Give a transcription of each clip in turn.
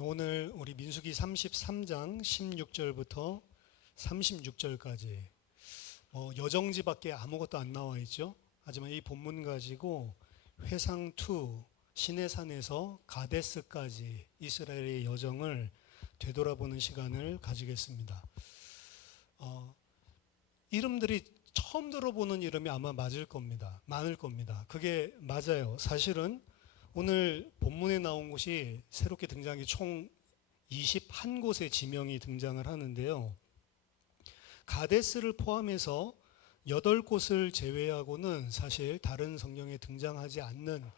오늘 우리 민수기 33장 16절부터 36절까지 여정지밖에 아무것도 안 나와 있죠. 하지만 이 본문 가지고 회상2 시내산에서 가데스까지 이스라엘의 여정을 되돌아보는 시간을 가지겠습니다. 이름들이 처음 들어보는 이름이 아마 많을 겁니다. 그게 맞아요. 사실은 오늘 본문에 나온 곳이 새롭게 등장한 총 21곳의 지명이 등장을 하는데요. 가데스를 포함해서 8곳을 제외하고는 사실 다른 성경에 등장하지 않는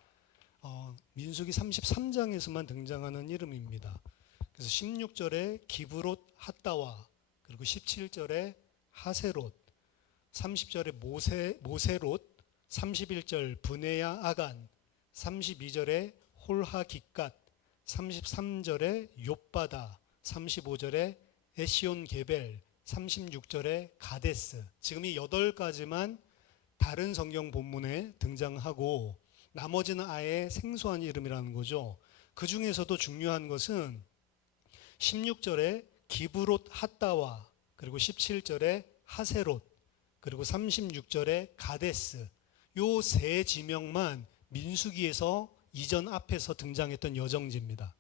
민수기 33장에서만 등장하는 이름입니다. 그래서 16절에 기브롯 핫다와, 그리고 17절에 하세롯, 30절에 모세롯, 31절 브네야 아간, 32절에 홀하깃갓, 33절에 욥바다, 35절에 에시온 게벨, 36절에 가데스. 지금 이 8가지만 다른 성경 본문에 등장하고 나머지는 아예 생소한 이름이라는 거죠. 그 중에서도 중요한 것은 16절에 기브롯 핫다와, 그리고 17절에 하세롯, 그리고 36절에 가데스. 요 세 지명만 민수기에서 이전 앞에서 등장했던 여정지입니다.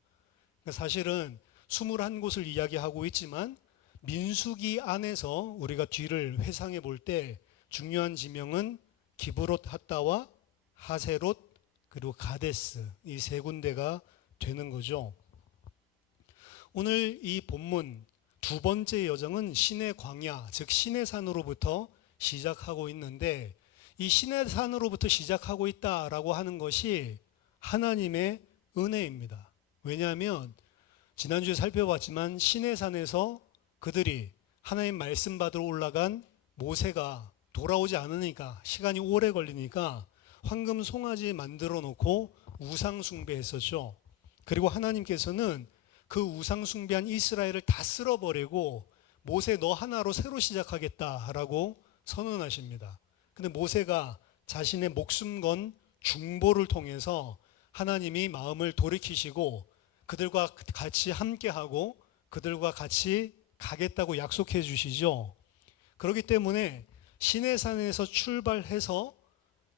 사실은 21곳을 이야기하고 있지만 민수기 안에서 우리가 뒤를 회상해 볼 때 중요한 지명은 기브롯 핫다와 하세롯 그리고 가데스, 이 세 군데가 되는 거죠. 오늘 이 본문 두 번째 여정은 시내 광야, 즉 시내산으로부터 시작하고 있는데, 이 시내산으로부터 시작하고 있다라고 하는 것이 하나님의 은혜입니다. 왜냐하면 지난주에 살펴봤지만 시내산에서 그들이 하나님 말씀 받으러 올라간 모세가 돌아오지 않으니까, 시간이 오래 걸리니까 황금 송아지 만들어 놓고 우상 숭배했었죠. 그리고 하나님께서는 그 우상 숭배한 이스라엘을 다 쓸어버리고 모세 너 하나로 새로 시작하겠다라고 선언하십니다. 근데 모세가 자신의 목숨 건 중보를 통해서 하나님이 마음을 돌이키시고 그들과 같이 함께하고 그들과 같이 가겠다고 약속해 주시죠. 그렇기 때문에 시내산에서 출발해서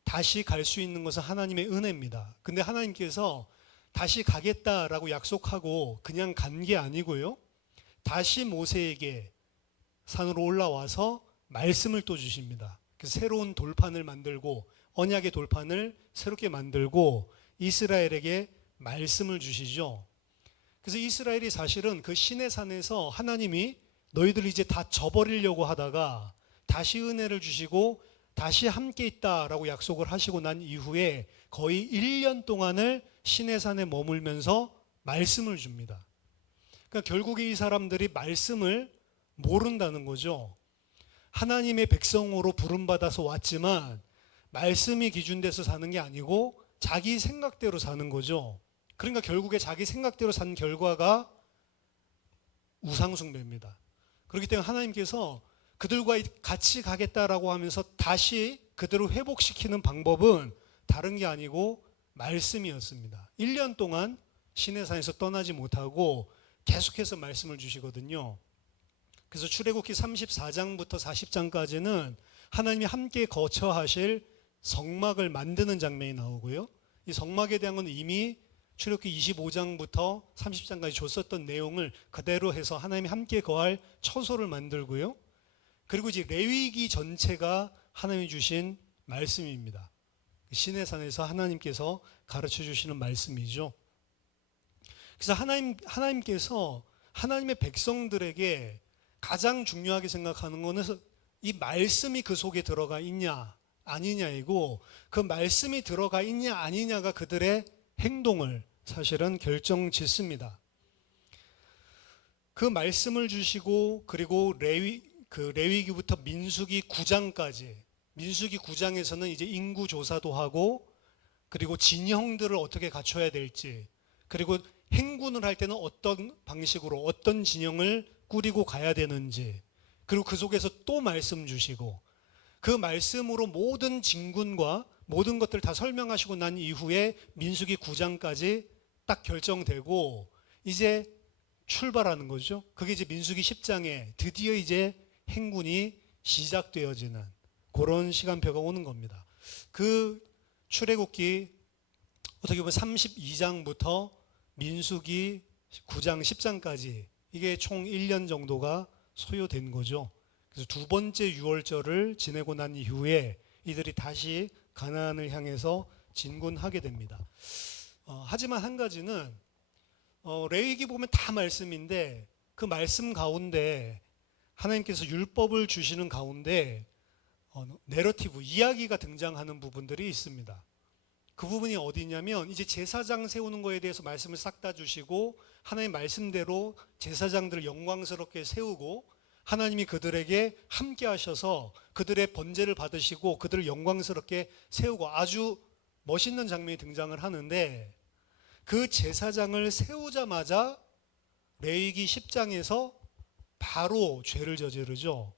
다시 갈 수 있는 것은 하나님의 은혜입니다. 근데 하나님께서 다시 가겠다라고 약속하고 그냥 간 게 아니고요, 다시 모세에게 산으로 올라와서 말씀을 또 주십니다. 그래서 새로운 돌판을 만들고, 언약의 돌판을 새롭게 만들고 이스라엘에게 말씀을 주시죠. 그래서 이스라엘이 사실은 그 시내산에서 하나님이 너희들 이제 다 져버리려고 하다가 다시 은혜를 주시고 다시 함께 있다라고 약속을 하시고 난 이후에 거의 1년 동안을 시내산에 머물면서 말씀을 줍니다. 그러니까 결국에 이 사람들이 말씀을 모른다는 거죠. 하나님의 백성으로 부름받아서 왔지만 말씀이 기준돼서 사는 게 아니고 자기 생각대로 사는 거죠. 그러니까 결국에 자기 생각대로 산 결과가 우상숭배입니다. 그렇기 때문에 하나님께서 그들과 같이 가겠다라고 하면서 다시 그들을 회복시키는 방법은 다른 게 아니고 말씀이었습니다. 1년 동안 시내산에서 떠나지 못하고 계속해서 말씀을 주시거든요. 그래서 출애굽기 34장부터 40장까지는 하나님이 함께 거처하실 성막을 만드는 장면이 나오고요, 이 성막에 대한 건 이미 출애굽기 25장부터 30장까지 줬었던 내용을 그대로 해서 하나님이 함께 거할 처소를 만들고요, 그리고 이제 레위기 전체가 하나님이 주신 말씀입니다. 시내산에서 하나님께서 가르쳐 주시는 말씀이죠. 그래서 하나님께서 하나님의 백성들에게 가장 중요하게 생각하는 것은 이 말씀이 그 속에 들어가 있냐 아니냐이고, 그 말씀이 들어가 있냐 아니냐가 그들의 행동을 사실은 결정짓습니다. 그 말씀을 주시고, 그리고 레위기부터 민수기 9장까지, 민수기 9장에서는 이제 인구 조사도 하고, 그리고 진영들을 어떻게 갖춰야 될지, 그리고 행군을 할 때는 어떤 방식으로 어떤 진영을 꾸리고 가야 되는지, 그리고 그 속에서 또 말씀 주시고, 그 말씀으로 모든 진군과 모든 것들 다 설명하시고 난 이후에 민수기 9장까지 딱 결정되고, 이제 출발하는 거죠. 그게 이제 민수기 10장에 드디어 이제 행군이 시작되어지는 그런 시간표가 오는 겁니다. 그 출애굽기 어떻게 보면 32장부터 민수기 9장 10장까지 이게 총 1년 정도가 소요된 거죠. 그래서 두 번째 유월절을 지내고 난 이후에 이들이 다시 가나안을 향해서 진군하게 됩니다. 하지만 한 가지는 레위기 보면 다 말씀인데 그 말씀 가운데 하나님께서 율법을 주시는 가운데 내러티브, 이야기가 등장하는 부분들이 있습니다. 그 부분이 어디냐면 이제 제사장 세우는 거에 대해서 말씀을 싹 다 주시고 하나님 말씀대로 제사장들을 영광스럽게 세우고 하나님이 그들에게 함께 하셔서 그들의 번제를 받으시고 그들을 영광스럽게 세우고 아주 멋있는 장면이 등장을 하는데 그 제사장을 세우자마자 레위기 10장에서 바로 죄를 저지르죠.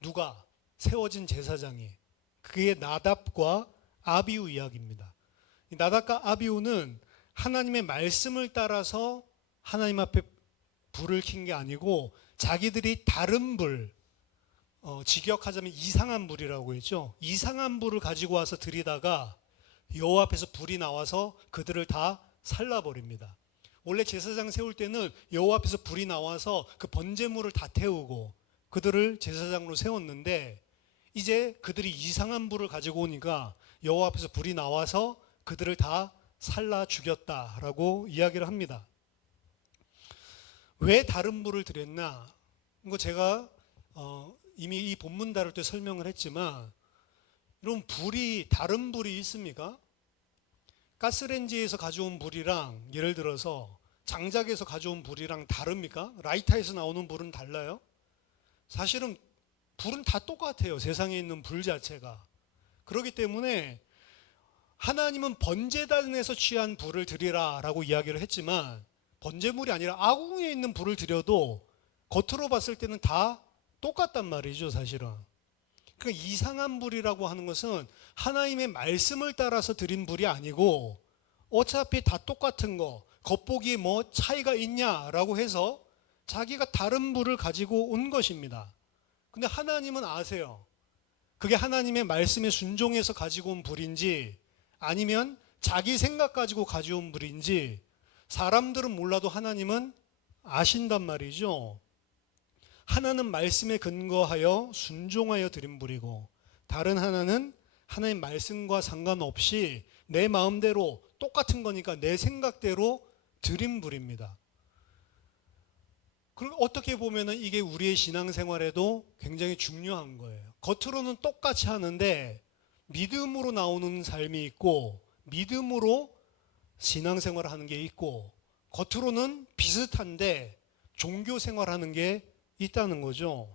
누가? 세워진 제사장이. 그게 나답과 아비우 이야기입니다. 나답과 아비우는 하나님의 말씀을 따라서 하나님 앞에 불을 킨 게 아니고 자기들이 다른 불, 직역하자면 이상한 불이라고 했죠. 이상한 불을 가지고 와서 들이다가 여호와 앞에서 불이 나와서 그들을 다 살라버립니다. 원래 제사장 세울 때는 여호와 앞에서 불이 나와서 그 번제물을 다 태우고 그들을 제사장으로 세웠는데 이제 그들이 이상한 불을 가지고 오니까 여호와 앞에서 불이 나와서 그들을 다 살라 죽였다라고 이야기를 합니다. 왜 다른 불을 드렸나? 이거 제가 이미 이 본문 다룰 때 설명을 했지만 여러분 불이 다른 불이 있습니까? 가스레인지에서 가져온 불이랑 예를 들어서 장작에서 가져온 불이랑 다릅니까? 라이터에서 나오는 불은 달라요? 사실은 불은 다 똑같아요. 세상에 있는 불 자체가. 그렇기 때문에 하나님은 번제단에서 취한 불을 드리라 라고 이야기를 했지만 번제물이 아니라 아궁이에 있는 불을 드려도 겉으로 봤을 때는 다 똑같단 말이죠, 사실은. 그러니까 이상한 불이라고 하는 것은 하나님의 말씀을 따라서 드린 불이 아니고 어차피 다 똑같은 거, 겉보기에 뭐 차이가 있냐라고 해서 자기가 다른 불을 가지고 온 것입니다. 근데 하나님은 아세요. 그게 하나님의 말씀에 순종해서 가지고 온 불인지 아니면 자기 생각 가지고 가져온 불인지 사람들은 몰라도 하나님은 아신단 말이죠. 하나는 말씀에 근거하여 순종하여 드린 불이고 다른 하나는 하나님 말씀과 상관없이 내 마음대로 똑같은 거니까 내 생각대로 드린 불입니다. 그리고 어떻게 보면 이게 우리의 신앙생활에도 굉장히 중요한 거예요. 겉으로는 똑같이 하는데 믿음으로 나오는 삶이 있고 믿음으로 신앙생활을 하는 게 있고 겉으로는 비슷한데 종교생활하는 게 있다는 거죠.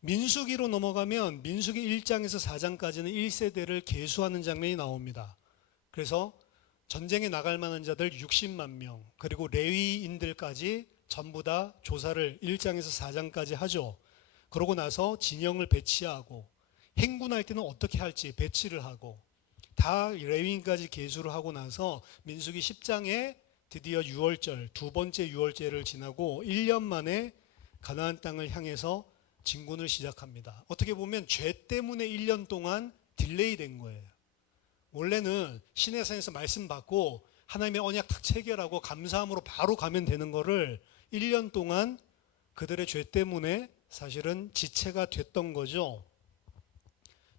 민수기로 넘어가면 민수기 1장에서 4장까지는 1세대를 계수하는 장면이 나옵니다. 그래서 전쟁에 나갈 만한 자들 60만 명 그리고 레위인들까지 전부 다 조사를 1장에서 4장까지 하죠. 그러고 나서 진영을 배치하고 행군할 때는 어떻게 할지 배치를 하고 다 레위인까지 계수를 하고 나서 민수기 10장에 드디어 유월절 두 번째 유월절을 지나고 1년 만에 가나안 땅을 향해서 진군을 시작합니다. 어떻게 보면 죄 때문에 1년 동안 딜레이 된 거예요. 원래는 시내산에서 말씀 받고 하나님의 언약 딱 체결하고 감사함으로 바로 가면 되는 거를 1년 동안 그들의 죄 때문에 사실은 지체가 됐던 거죠.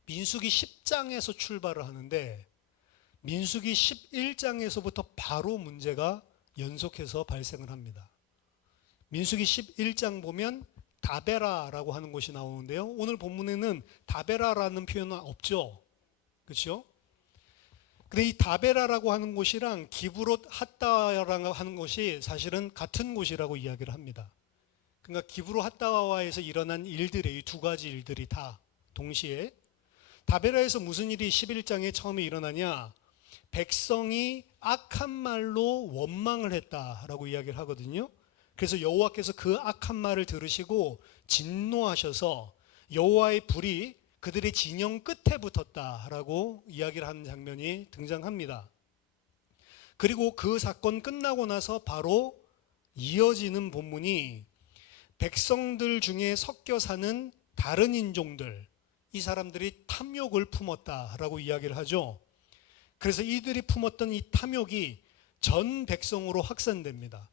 민수기 10장에서 출발을 하는데 민수기 11장에서부터 바로 문제가 연속해서 발생을 합니다. 민수기 11장 보면 다베라라고 하는 곳이 나오는데요. 오늘 본문에는 다베라라는 표현은 없죠. 그렇죠? 근데 이 다베라라고 하는 곳이랑 기브롯 핫다라고 하는 곳이 사실은 같은 곳이라고 이야기를 합니다. 그러니까 기브롯 핫다와에서 일어난 일들이 이 두 가지 일들이 다 동시에 다베라에서 무슨 일이 11장에 처음에 일어나냐? 백성이 악한 말로 원망을 했다라고 이야기를 하거든요. 그래서 여호와께서 그 악한 말을 들으시고 진노하셔서 여호와의 불이 그들의 진영 끝에 붙었다라고 이야기를 하는 장면이 등장합니다. 그리고 그 사건 끝나고 나서 바로 이어지는 본문이 백성들 중에 섞여 사는 다른 인종들, 이 사람들이 탐욕을 품었다라고 이야기를 하죠. 그래서 이들이 품었던 이 탐욕이 전 백성으로 확산됩니다.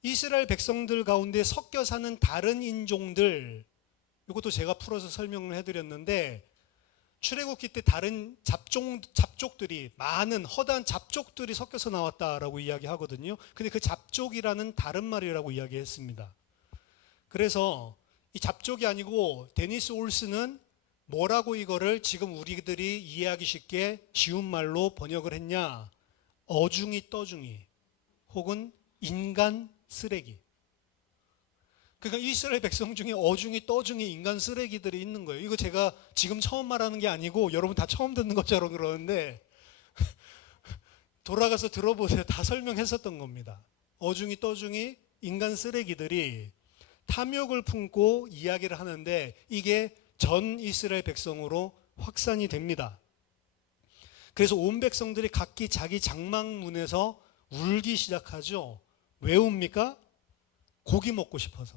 이스라엘 백성들 가운데 섞여 사는 다른 인종들, 이것도 제가 풀어서 설명을 해드렸는데, 출애굽기 때 다른 잡족들이, 많은 허다한 잡족들이 섞여서 나왔다라고 이야기하거든요. 근데 그 잡족이라는 다른 말이라고 이야기했습니다. 그래서 이 잡족이 아니고 데니스 올스는 뭐라고 이거를 지금 우리들이 이해하기 쉽게 쉬운 말로 번역을 했냐? 어중이 떠중이, 혹은 인간 쓰레기. 그러니까 이스라엘 백성 중에 어중이 떠중이 인간 쓰레기들이 있는 거예요. 이거 제가 지금 처음 말하는 게 아니고 여러분 다 처음 듣는 것처럼 그러는데 돌아가서 들어보세요. 다 설명했었던 겁니다. 어중이 떠중이 인간 쓰레기들이 탐욕을 품고 이야기를 하는데 이게 전 이스라엘 백성으로 확산이 됩니다. 그래서 온 백성들이 각기 자기 장막문에서 울기 시작하죠. 왜 웁니까? 고기 먹고 싶어서.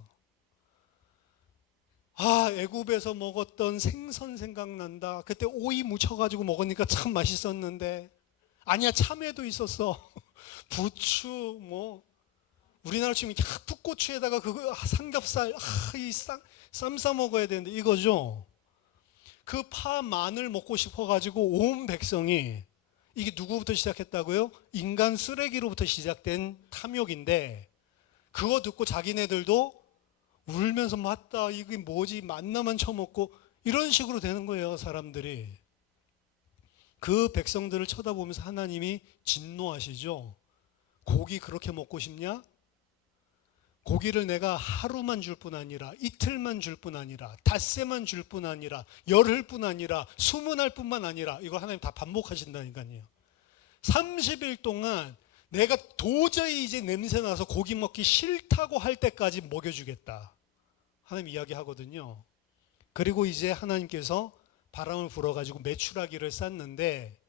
애굽에서 먹었던 생선 생각난다. 그때 오이 묻혀가지고 먹으니까 참 맛있었는데. 아니야, 참외도 있었어. 부추, 우리나라 치면 풋고추에다가 그거 삼겹살, 쌈 싸 먹어야 되는데 이거죠. 그 파, 마늘 먹고 싶어가지고 온 백성이, 이게 누구부터 시작했다고요? 인간 쓰레기로부터 시작된 탐욕인데, 그거 듣고 자기네들도 울면서 맞다, 이게 뭐지, 만나만 처먹고, 이런 식으로 되는 거예요, 사람들이. 그 백성들을 쳐다보면서 하나님이 진노하시죠. 고기 그렇게 먹고 싶냐? 고기를 내가 하루만 줄 뿐 아니라, 이틀만 줄 뿐 아니라, 닷새만 줄 뿐 아니라, 열흘 뿐 아니라, 수문할 뿐만 아니라, 이거 하나님 다 반복하신다니까요. 30일 동안 내가 도저히 이제 냄새 나서 고기 먹기 싫다고 할 때까지 먹여주겠다, 하나님 이야기하거든요. 그리고 이제 하나님께서 바람을 불어가지고 메추라기를 쌌는데,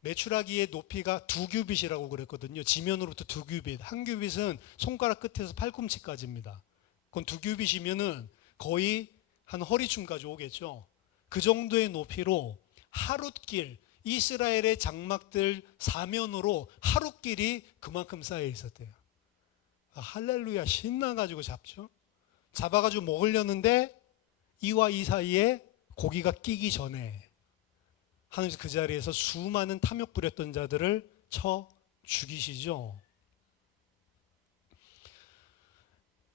메추라기의 높이가 2규빗이라고 그랬거든요. 지면으로부터 2규빗. 한 규빗은 손가락 끝에서 팔꿈치까지입니다. 그건 2규빗이면은 거의 한 허리춤까지 오겠죠. 그 정도의 높이로 하룻길, 이스라엘의 장막들 사면으로 하룻길이 그만큼 쌓여 있었대요. 할렐루야, 신나가지고 잡죠. 잡아가지고 먹으려는데 이와 이 사이에 고기가 끼기 전에 하나님께서 그 자리에서 수많은 탐욕 부렸던 자들을 쳐 죽이시죠.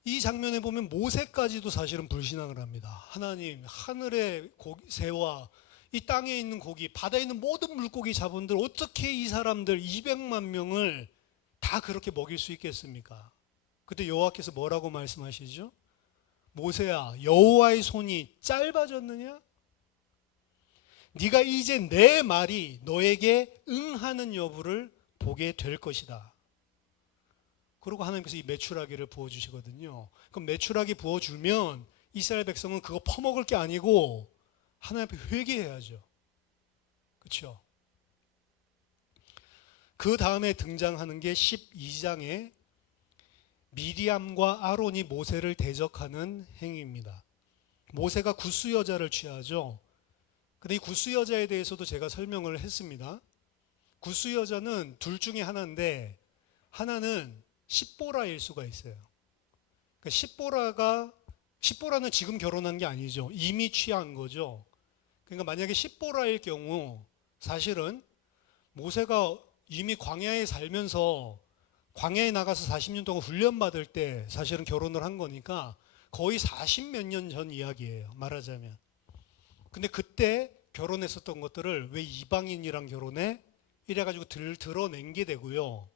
이 장면에 보면 모세까지도 사실은 불신앙을 합니다. 하나님, 하늘의 새와 이 땅에 있는 고기, 바다에 있는 모든 물고기 자본들, 어떻게 이 사람들 200만 명을 다 그렇게 먹일 수 있겠습니까? 그때 여호와께서 뭐라고 말씀하시죠? 모세야, 여호와의 손이 짧아졌느냐? 네가 이제 내 말이 너에게 응하는 여부를 보게 될 것이다. 그리고 하나님께서 이 메추라기를 부어주시거든요. 그럼 메추라기 부어주면 이스라엘 백성은 그거 퍼먹을 게 아니고 하나님 앞에 회개해야죠. 그렇죠? 그 다음에 등장하는 게 12장에 미리암과 아론이 모세를 대적하는 행위입니다. 모세가 구스 여자를 취하죠. 근데 이 구스 여자에 대해서도 제가 설명을 했습니다. 구스 여자는 둘 중에 하나인데, 하나는 십보라일 수가 있어요. 그러니까 십보라는 지금 결혼한 게 아니죠. 이미 취한 거죠. 그러니까 만약에 십보라일 경우 사실은 모세가 이미 광야에 살면서 광야에 나가서 40년 동안 훈련받을 때 사실은 결혼을 한 거니까 거의 40몇 년 전 이야기예요, 말하자면. 근데 그때 결혼했었던 것들을 왜 이방인이랑 결혼해? 이래가지고 드러낸 게 되고요.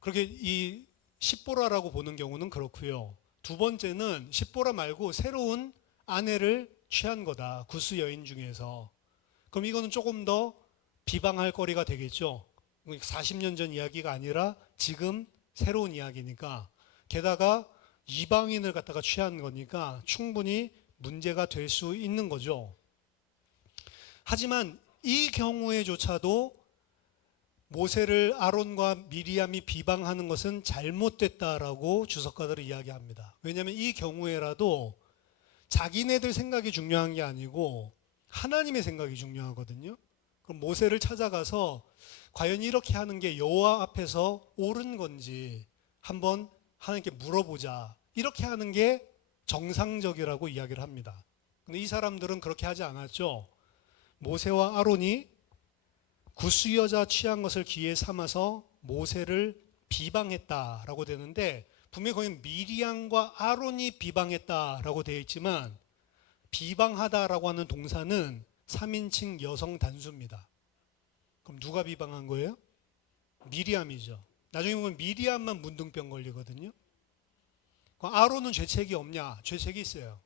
그렇게 이 십보라라고 보는 경우는 그렇고요. 두 번째는 십보라 말고 새로운 아내를 취한 거다, 구스 여인 중에서. 그럼 이거는 조금 더 비방할 거리가 되겠죠. 40년 전 이야기가 아니라 지금 새로운 이야기니까. 게다가 이방인을 갖다가 취한 거니까 충분히 문제가 될 수 있는 거죠. 하지만 이 경우에조차도 모세를 아론과 미리암이 비방하는 것은 잘못됐다라고 주석가들은 이야기합니다. 왜냐하면 이 경우에라도 자기네들 생각이 중요한 게 아니고 하나님의 생각이 중요하거든요. 그럼 모세를 찾아가서 과연 이렇게 하는 게 여호와 앞에서 옳은 건지 한번 하나님께 물어보자. 이렇게 하는 게 정상적이라고 이야기를 합니다. 근데 이 사람들은 그렇게 하지 않았죠. 모세와 아론이 구스 여자 취한 것을 기회 삼아서 모세를 비방했다라고 되는데, 분명히 거기 미리암과 아론이 비방했다라고 되어 있지만 비방하다라고 하는 동사는 3인칭 여성 단수입니다. 그럼 누가 비방한 거예요? 미리암이죠. 나중에 보면 미리암만 문둥병 걸리거든요. 아론은 죄책이 없냐? 죄책이 있어요.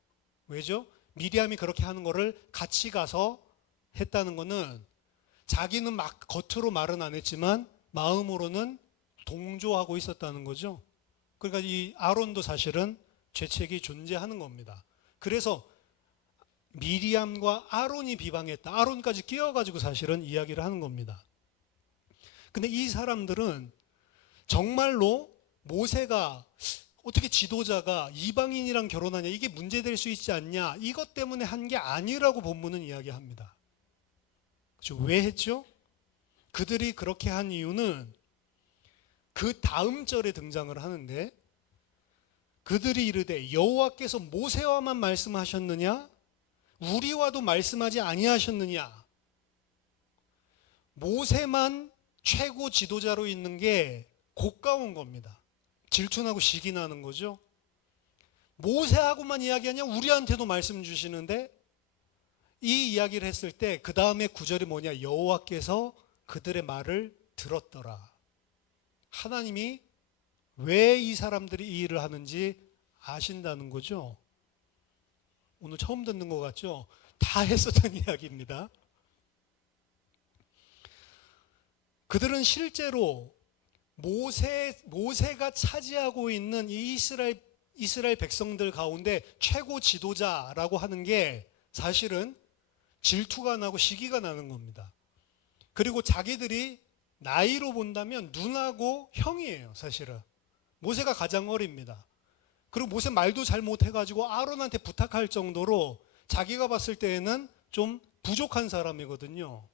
왜죠? 미리암이 그렇게 하는 거를 같이 가서 했다는 거는 자기는 막 겉으로 말은 안 했지만 마음으로는 동조하고 있었다는 거죠. 그러니까 이 아론도 사실은 죄책이 존재하는 겁니다. 그래서 미리암과 아론이 비방했다. 아론까지 끼어가지고 사실은 이야기를 하는 겁니다. 근데 이 사람들은 정말로 모세가 어떻게 지도자가 이방인이랑 결혼하냐, 이게 문제될 수 있지 않냐, 이것 때문에 한 게 아니라고 본문은 이야기합니다. 그렇죠? 왜 했죠? 그들이 그렇게 한 이유는 그 다음 절에 등장을 하는데, 그들이 이르되 여호와께서 모세와만 말씀하셨느냐? 우리와도 말씀하지 아니하셨느냐? 모세만 최고 지도자로 있는 게 고가운 겁니다. 질투나고 시기 나는 거죠. 모세하고만 이야기하냐? 우리한테도 말씀 주시는데, 이 이야기를 했을 때 그 다음에 구절이 뭐냐? 여호와께서 그들의 말을 들었더라. 하나님이 왜 이 사람들이 이 일을 하는지 아신다는 거죠. 오늘 처음 듣는 것 같죠? 다 했었던 이야기입니다. 그들은 실제로 모세가 차지하고 있는 이 이스라엘 백성들 가운데 최고 지도자라고 하는 게 사실은 질투가 나고 시기가 나는 겁니다. 그리고 자기들이 나이로 본다면 누나고 형이에요, 사실은. 모세가 가장 어립니다. 그리고 모세 말도 잘 못해가지고 아론한테 부탁할 정도로 자기가 봤을 때에는 좀 부족한 사람이거든요.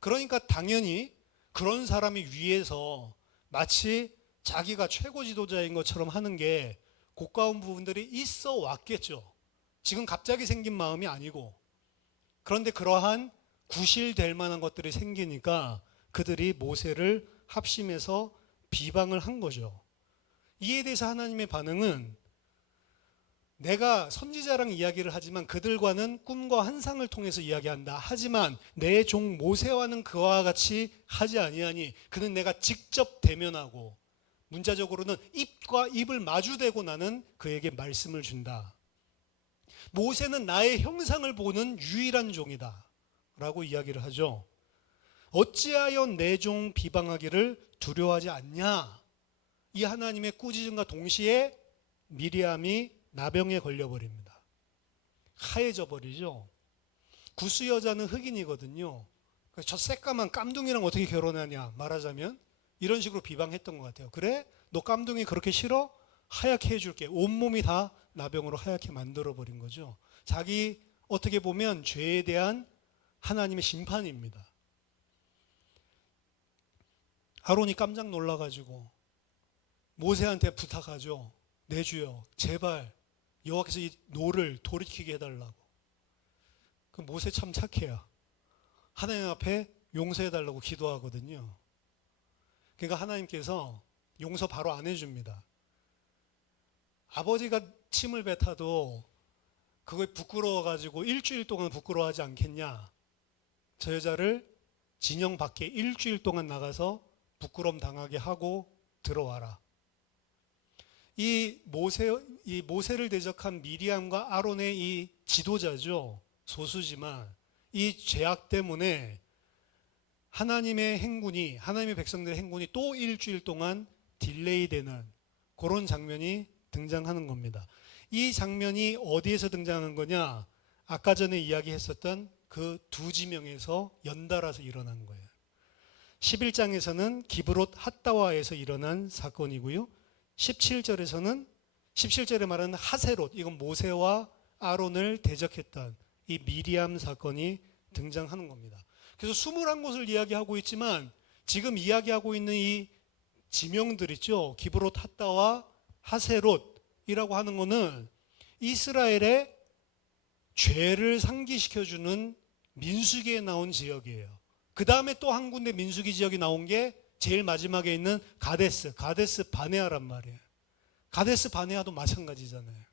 그러니까 당연히 그런 사람이 위에서 마치 자기가 최고 지도자인 것처럼 하는 게 고가운 부분들이 있어 왔겠죠. 지금 갑자기 생긴 마음이 아니고. 그런데 그러한 구실될 만한 것들이 생기니까 그들이 모세를 합심해서 비방을 한 거죠. 이에 대해서 하나님의 반응은, 내가 선지자랑 이야기를 하지만 그들과는 꿈과 환상을 통해서 이야기한다. 하지만 내 종 모세와는 그와 같이 하지 아니하니 그는 내가 직접 대면하고, 문자적으로는 입과 입을 마주대고 나는 그에게 말씀을 준다. 모세는 나의 형상을 보는 유일한 종이다 라고 이야기를 하죠. 어찌하여 내 종 비방하기를 두려워하지 않냐? 이 하나님의 꾸짖음과 동시에 미리암이 나병에 걸려버립니다. 하얘져 버리죠. 구스 여자는 흑인이거든요. 저 새까만 깜둥이랑 어떻게 결혼하냐, 말하자면 이런 식으로 비방했던 것 같아요. 그래? 너 깜둥이 그렇게 싫어? 하얗게 해줄게. 온몸이 다 나병으로 하얗게 만들어버린 거죠. 자기 어떻게 보면 죄에 대한 하나님의 심판입니다. 아론이 깜짝 놀라가지고 모세한테 부탁하죠. 내 주여, 제발 여호와께서 이 노를 돌이키게 해달라고. 그 모세 참 착해요. 하나님 앞에 용서해달라고 기도하거든요. 그러니까 하나님께서 용서 바로 안 해줍니다. 아버지가 침을 뱉어도 그거에 부끄러워가지고 일주일 동안 부끄러워하지 않겠냐. 저 여자를 진영 밖에 일주일 동안 나가서 부끄러움 당하게 하고 들어와라. 이 모세를 대적한 미리암과 아론의 이 지도자죠. 소수지만 이 죄악 때문에 하나님의 행군이, 하나님의 백성들의 행군이 또 일주일 동안 딜레이 되는 그런 장면이 등장하는 겁니다. 이 장면이 어디에서 등장한 거냐? 아까 전에 이야기했었던 그 두 지명에서 연달아서 일어난 거예요. 11장에서는 기브롯 핫다와에서 일어난 사건이고요. 17절에 말하는 하세롯, 이건 모세와 아론을 대적했던 이 미리암 사건이 등장하는 겁니다. 그래서 21곳을 이야기하고 있지만 지금 이야기하고 있는 이 지명들 있죠. 기브롯 핫다와 하세롯이라고 하는 것은 이스라엘의 죄를 상기시켜주는 민수기에 나온 지역이에요. 그 다음에 또 한 군데 민수기 지역이 나온 게 제일 마지막에 있는 가데스 바네아란 말이에요. 가데스 바네아도 마찬가지잖아요.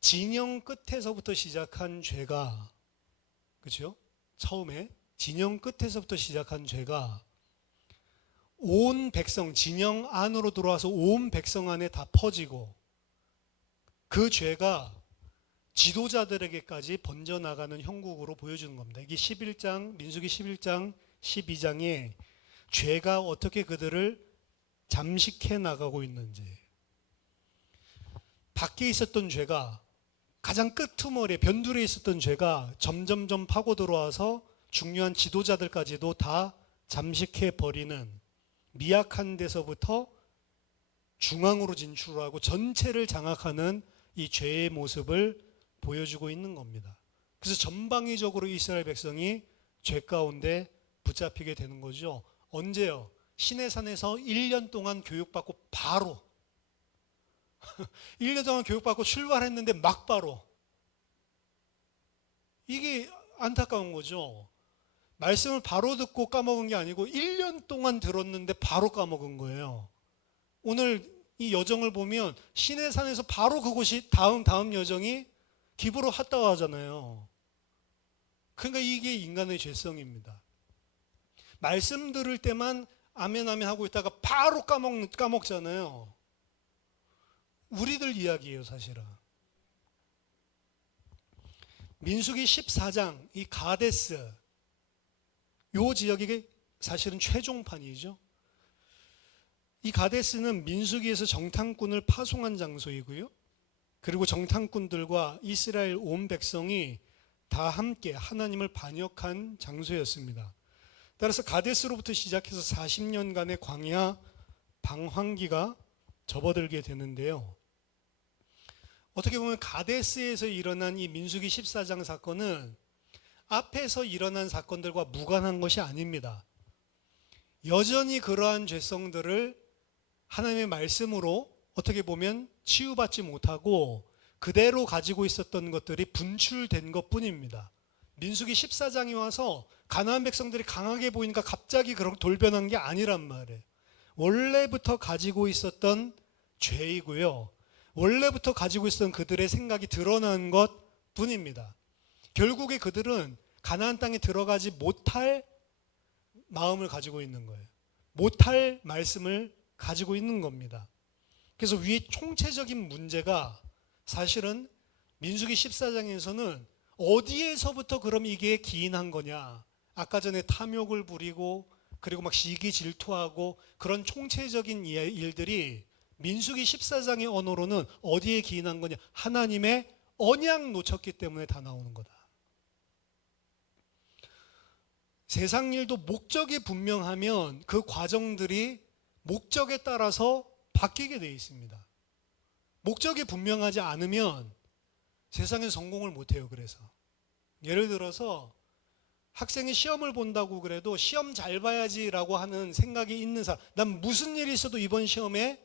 진영 끝에서부터 시작한 죄가, 그렇죠? 처음에 진영 끝에서부터 시작한 죄가 온 백성, 진영 안으로 들어와서 온 백성 안에 다 퍼지고 그 죄가 지도자들에게까지 번져나가는 형국으로 보여주는 겁니다. 이게 민수기 11장, 12장에 죄가 어떻게 그들을 잠식해 나가고 있는지, 밖에 있었던 죄가, 가장 끄트머리에 변두리에 있었던 죄가 점점점 파고 들어와서 중요한 지도자들까지도 다 잠식해 버리는, 미약한 데서부터 중앙으로 진출하고 전체를 장악하는 이 죄의 모습을 보여주고 있는 겁니다. 그래서 전방위적으로 이스라엘 백성이 죄 가운데 붙잡히게 되는 거죠. 언제요? 시내산에서 1년 동안 교육받고 바로 1년 동안 교육받고 출발했는데 막바로, 이게 안타까운 거죠. 말씀을 바로 듣고 까먹은 게 아니고 1년 동안 들었는데 바로 까먹은 거예요. 오늘 이 여정을 보면 시내산에서 바로 그곳이 다음 여정이 기브롯 핫다와 하잖아요. 그러니까 이게 인간의 죄성입니다. 말씀 들을 때만 아멘 아멘 하고 있다가 바로 까먹잖아요. 우리들 이야기예요, 사실은. 민수기 14장, 이 가데스, 요 지역이 사실은 최종판이죠. 이 가데스는 민수기에서 정탐꾼을 파송한 장소이고요. 그리고 정탐꾼들과 이스라엘 온 백성이 다 함께 하나님을 반역한 장소였습니다. 따라서 가데스로부터 시작해서 40년간의 광야 방황기가 접어들게 되는데요. 어떻게 보면 가데스에서 일어난 이 민수기 14장 사건은 앞에서 일어난 사건들과 무관한 것이 아닙니다. 여전히 그러한 죄성들을 하나님의 말씀으로 어떻게 보면 치유받지 못하고 그대로 가지고 있었던 것들이 분출된 것뿐입니다. 민수기 14장이 와서 가나안 백성들이 강하게 보이니까 갑자기 그런 돌변한 게 아니란 말이에요. 원래부터 가지고 있었던 죄이고요. 원래부터 가지고 있었던 그들의 생각이 드러난 것뿐입니다. 결국에 그들은 가나안 땅에 들어가지 못할 마음을 가지고 있는 거예요. 못할 말씀을 가지고 있는 겁니다. 그래서 위에 총체적인 문제가 사실은 민수기 14장에서는 어디에서부터 그럼 이게 기인한 거냐. 아까 전에 탐욕을 부리고 그리고 막 시기 질투하고 그런 총체적인 일들이 민수기 14장의 언어로는 어디에 기인한 거냐. 하나님의 언약 놓쳤기 때문에 다 나오는 거다. 세상 일도 목적이 분명하면 그 과정들이 목적에 따라서 바뀌게 되어 있습니다. 목적이 분명하지 않으면 세상에 성공을 못해요. 그래서 예를 들어서 학생이 시험을 본다고 그래도 시험 잘 봐야지라고 하는 생각이 있는 사람, 난 무슨 일이 있어도 이번 시험에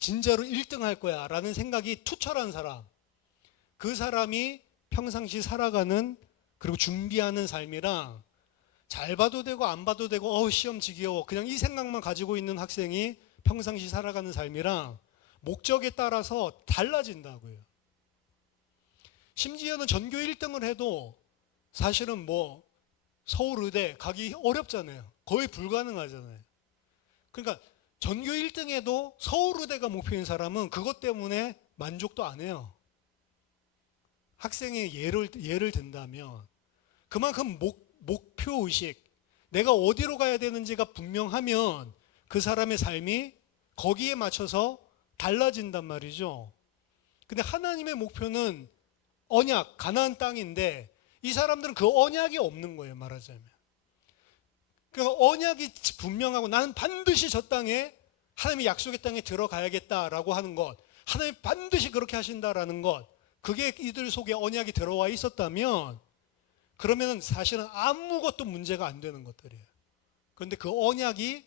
진짜로 1등 할 거야 라는 생각이 투철한 사람, 그 사람이 평상시 살아가는 그리고 준비하는 삶이랑 잘 봐도 되고 안 봐도 되고 시험 지겨워 그냥 이 생각만 가지고 있는 학생이 평상시 살아가는 삶이랑 목적에 따라서 달라진다고요. 심지어는 전교 1등을 해도 사실은 뭐 서울의대 가기 어렵잖아요. 거의 불가능하잖아요. 그러니까 전교 1등에도 서울의대가 목표인 사람은 그것 때문에 만족도 안 해요. 학생의 예를 든다면 그만큼 목표의식, 내가 어디로 가야 되는지가 분명하면 그 사람의 삶이 거기에 맞춰서 달라진단 말이죠. 근데 하나님의 목표는 언약, 가나안 땅인데 이 사람들은 그 언약이 없는 거예요, 말하자면. 그 언약이 분명하고 나는 반드시 저 땅에 하나님의 약속의 땅에 들어가야겠다라고 하는 것, 하나님 반드시 그렇게 하신다라는 것, 그게 이들 속에 언약이 들어와 있었다면 그러면 사실은 아무것도 문제가 안 되는 것들이에요. 그런데 그 언약이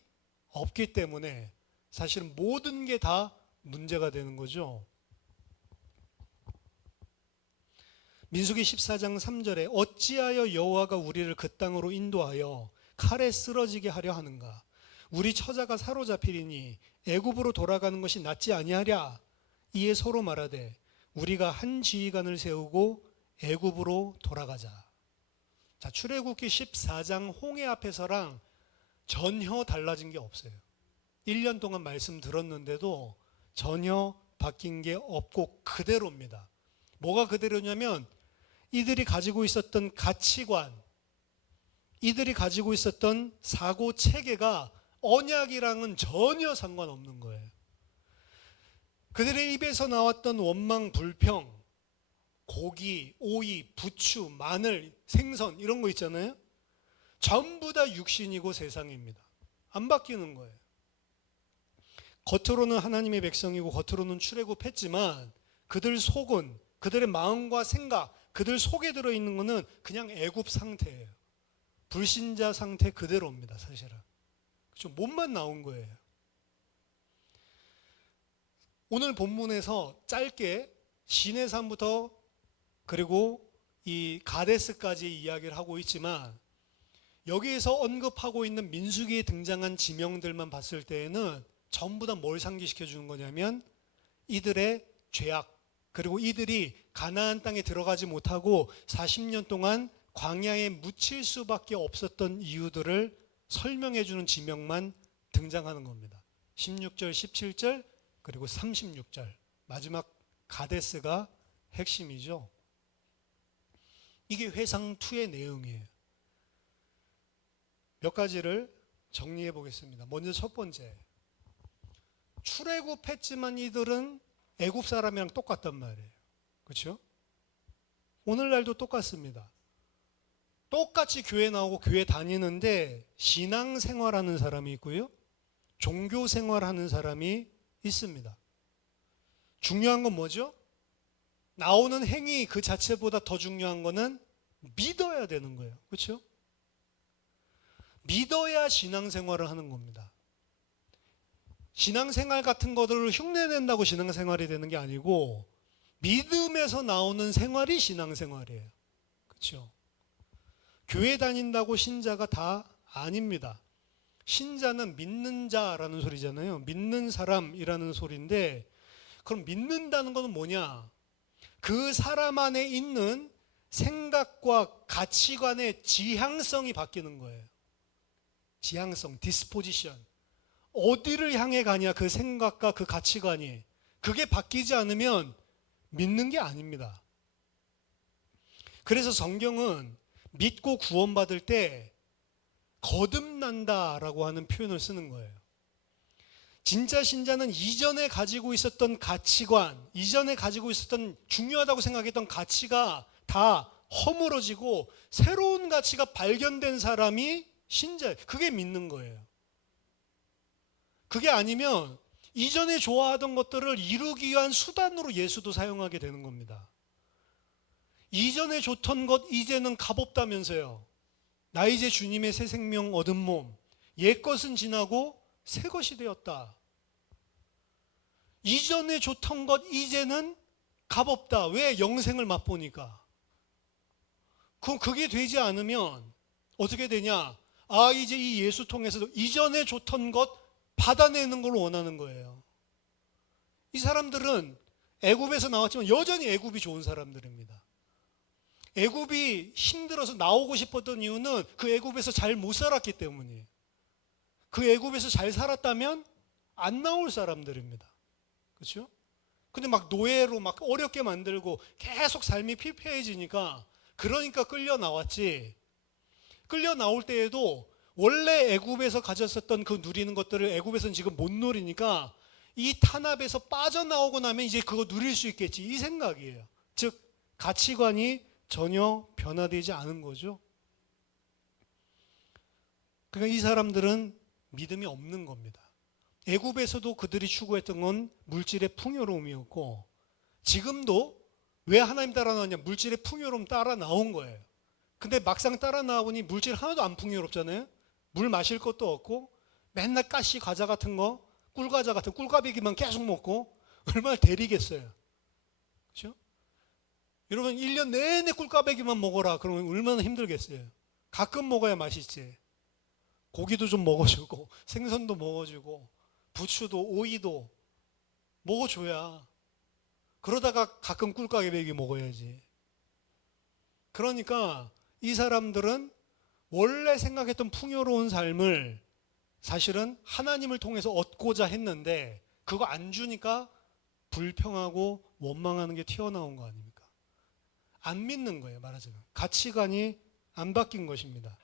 없기 때문에 사실은 모든 게 다 문제가 되는 거죠. 민수기 14장 3절에 어찌하여 여호와가 우리를 그 땅으로 인도하여 칼에 쓰러지게 하려 하는가? 우리 처자가 사로잡히리니 애굽으로 돌아가는 것이 낫지 아니하랴? 이에 서로 말하되 우리가 한 지휘관을 세우고 애굽으로 돌아가자. 자, 출애굽기 14장 홍해 앞에서랑 전혀 달라진 게 없어요. 1년 동안 말씀 들었는데도 전혀 바뀐 게 없고 그대로입니다. 뭐가 그대로냐면 이들이 가지고 있었던 가치관, 이들이 가지고 있었던 사고 체계가 언약이랑은 전혀 상관없는 거예요. 그들의 입에서 나왔던 원망, 불평, 고기, 오이, 부추, 마늘, 생선 이런 거 있잖아요. 전부 다 육신이고 세상입니다. 안 바뀌는 거예요. 겉으로는 하나님의 백성이고 겉으로는 출애굽했지만 그들 속은, 그들의 마음과 생각, 그들 속에 들어있는 거는 그냥 애굽 상태예요. 불신자 상태 그대로입니다, 사실은. 그렇죠? 몸만 나온 거예요. 오늘 본문에서 짧게 시내산부터 그리고 이 가데스까지 이야기를 하고 있지만 여기에서 언급하고 있는 민수기에 등장한 지명들만 봤을 때에는 전부 다 뭘 상기시켜 주는 거냐면 이들의 죄악, 그리고 이들이 가나안 땅에 들어가지 못하고 40년 동안 광야에 묻힐 수밖에 없었던 이유들을 설명해 주는 지명만 등장하는 겁니다. 16절, 17절, 그리고 36절. 마지막 가데스가 핵심이죠. 이게 회상 2의 내용이에요. 몇 가지를 정리해 보겠습니다. 먼저 첫 번째. 출애굽했지만 이들은 애굽 사람이랑 똑같단 말이에요. 그렇죠? 오늘날도 똑같습니다. 똑같이 교회 나오고 교회 다니는데 신앙생활하는 사람이 있고요. 종교생활하는 사람이 있습니다. 중요한 건 뭐죠? 나오는 행위 그 자체보다 더 중요한 거는 믿어야 되는 거예요. 그렇죠? 믿어야 신앙생활을 하는 겁니다. 신앙생활 같은 것들을 흉내낸다고 신앙생활이 되는 게 아니고 믿음에서 나오는 생활이 신앙생활이에요. 그렇죠? 교회 다닌다고 신자가 다 아닙니다. 신자는 믿는 자라는 소리잖아요. 믿는 사람이라는 소리인데 그럼 믿는다는 것은 뭐냐? 그 사람 안에 있는 생각과 가치관의 지향성이 바뀌는 거예요. 지향성, 디스포지션. 어디를 향해 가냐 그 생각과 그 가치관이. 그게 바뀌지 않으면 믿는 게 아닙니다. 그래서 성경은 믿고 구원받을 때 거듭난다라고 하는 표현을 쓰는 거예요. 진짜 신자는 이전에 가지고 있었던 가치관, 이전에 가지고 있었던 중요하다고 생각했던 가치가 다 허물어지고 새로운 가치가 발견된 사람이 신자예요. 그게 믿는 거예요. 그게 아니면 이전에 좋아하던 것들을 이루기 위한 수단으로 예수도 사용하게 되는 겁니다. 이전에 좋던 것 이제는 값없다면서요. 나 이제 주님의 새 생명 얻은 몸, 옛 것은 지나고 새 것이 되었다. 이전에 좋던 것 이제는 값없다. 왜? 영생을 맛보니까. 그게 되지 않으면 어떻게 되냐? 아, 이제 이 예수 통해서도 이전에 좋던 것 받아내는 걸 원하는 거예요. 이 사람들은 애굽에서 나왔지만 여전히 애굽이 좋은 사람들입니다. 애굽이 힘들어서 나오고 싶었던 이유는 그 애굽에서 잘 못 살았기 때문이에요. 그 애굽에서 잘 살았다면 안 나올 사람들입니다. 그렇죠? 근데 막 노예로 막 어렵게 만들고 계속 삶이 피폐해지니까 그러니까 끌려 나왔지. 끌려 나올 때에도 원래 애굽에서 가졌었던 그 누리는 것들을 애굽에서는 지금 못 누리니까 이 탄압에서 빠져나오고 나면 이제 그거 누릴 수 있겠지. 이 생각이에요. 즉 가치관이 전혀 변화되지 않은 거죠. 그러니까 이 사람들은 믿음이 없는 겁니다. 애굽에서도 그들이 추구했던 건 물질의 풍요로움이었고, 지금도 왜 하나님 따라 나왔냐? 물질의 풍요로움 따라 나온 거예요. 근데 막상 따라 나오니 물질 하나도 안 풍요롭잖아요. 물 마실 것도 없고 맨날 가시 과자 같은 거, 꿀과자 같은 꿀과배기만 계속 먹고 얼마나 대리겠어요. 그렇죠? 여러분 1년 내내 꿀과배기만 먹어라. 그러면 얼마나 힘들겠어요. 가끔 먹어야 맛있지. 고기도 좀 먹어주고 생선도 먹어주고 부추도 오이도 먹어줘야. 그러다가 가끔 꿀과배기 먹어야지. 그러니까 이 사람들은 원래 생각했던 풍요로운 삶을 사실은 하나님을 통해서 얻고자 했는데 그거 안 주니까 불평하고 원망하는 게 튀어나온 거 아닙니까? 안 믿는 거예요, 말하자면. 가치관이 안 바뀐 것입니다.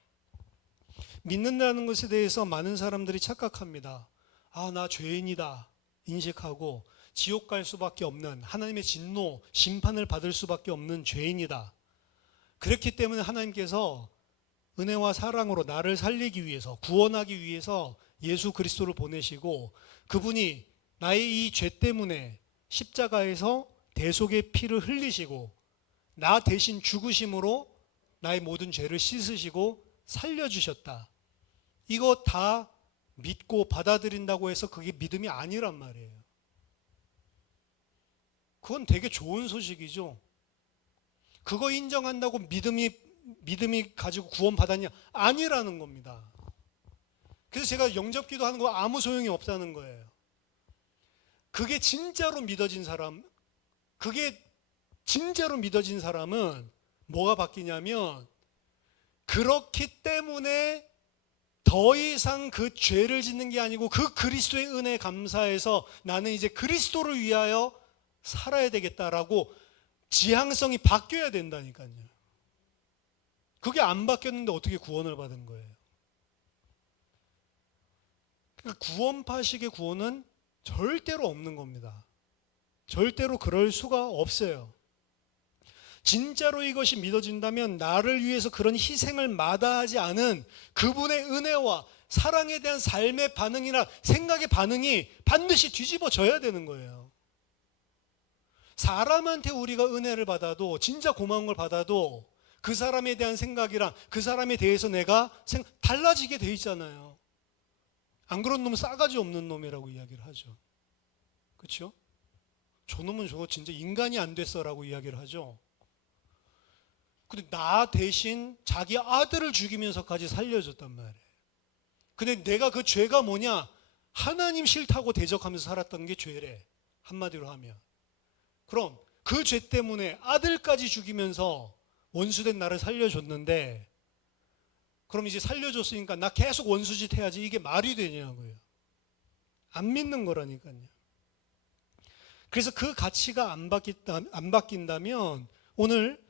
믿는다는 것에 대해서 많은 사람들이 착각합니다. 아, 나 죄인이다 인식하고 지옥 갈 수밖에 없는, 하나님의 진노, 심판을 받을 수밖에 없는 죄인이다. 그렇기 때문에 하나님께서 은혜와 사랑으로 나를 살리기 위해서, 구원하기 위해서 예수 그리스도를 보내시고 그분이 나의 이 죄 때문에 십자가에서 대속의 피를 흘리시고 나 대신 죽으심으로 나의 모든 죄를 씻으시고 살려주셨다. 이거 다 믿고 받아들인다고 해서 그게 믿음이 아니란 말이에요. 그건 되게 좋은 소식이죠. 그거 인정한다고 믿음이 가지고 구원 받았냐? 아니라는 겁니다. 그래서 제가 영접기도 하는 거 아무 소용이 없다는 거예요. 그게 진짜로 믿어진 사람, 그게 진짜로 믿어진 사람은 뭐가 바뀌냐면 그렇기 때문에 더 이상 그 죄를 짓는 게 아니고 그 그리스도의 은혜에 감사해서 나는 이제 그리스도를 위하여 살아야 되겠다라고 지향성이 바뀌어야 된다니까요. 그게 안 바뀌었는데 어떻게 구원을 받은 거예요? 그러니까 구원파식의 구원은 절대로 없는 겁니다. 절대로 그럴 수가 없어요. 진짜로 이것이 믿어진다면 나를 위해서 그런 희생을 마다하지 않은 그분의 은혜와 사랑에 대한 삶의 반응이나 생각의 반응이 반드시 뒤집어져야 되는 거예요. 사람한테 우리가 은혜를 받아도, 진짜 고마운 걸 받아도 그 사람에 대한 생각이랑 그 사람에 대해서 내가 달라지게 돼 있잖아요. 안 그런 놈은 싸가지 없는 놈이라고 이야기를 하죠. 그렇죠? 저놈은 저거 진짜 인간이 안 됐어라고 이야기를 하죠. 근데 나 대신 자기 아들을 죽이면서까지 살려줬단 말이에요. 근데 내가 그 죄가 뭐냐? 하나님 싫다고 대적하면서 살았던 게 죄래. 한마디로 하면. 그럼 그 죄 때문에 아들까지 죽이면서 원수된 나를 살려줬는데, 그럼 이제 살려줬으니까 나 계속 원수짓 해야지, 이게 말이 되냐고요. 안 믿는 거라니까요. 그래서 그 가치가 안 바뀐다면 오늘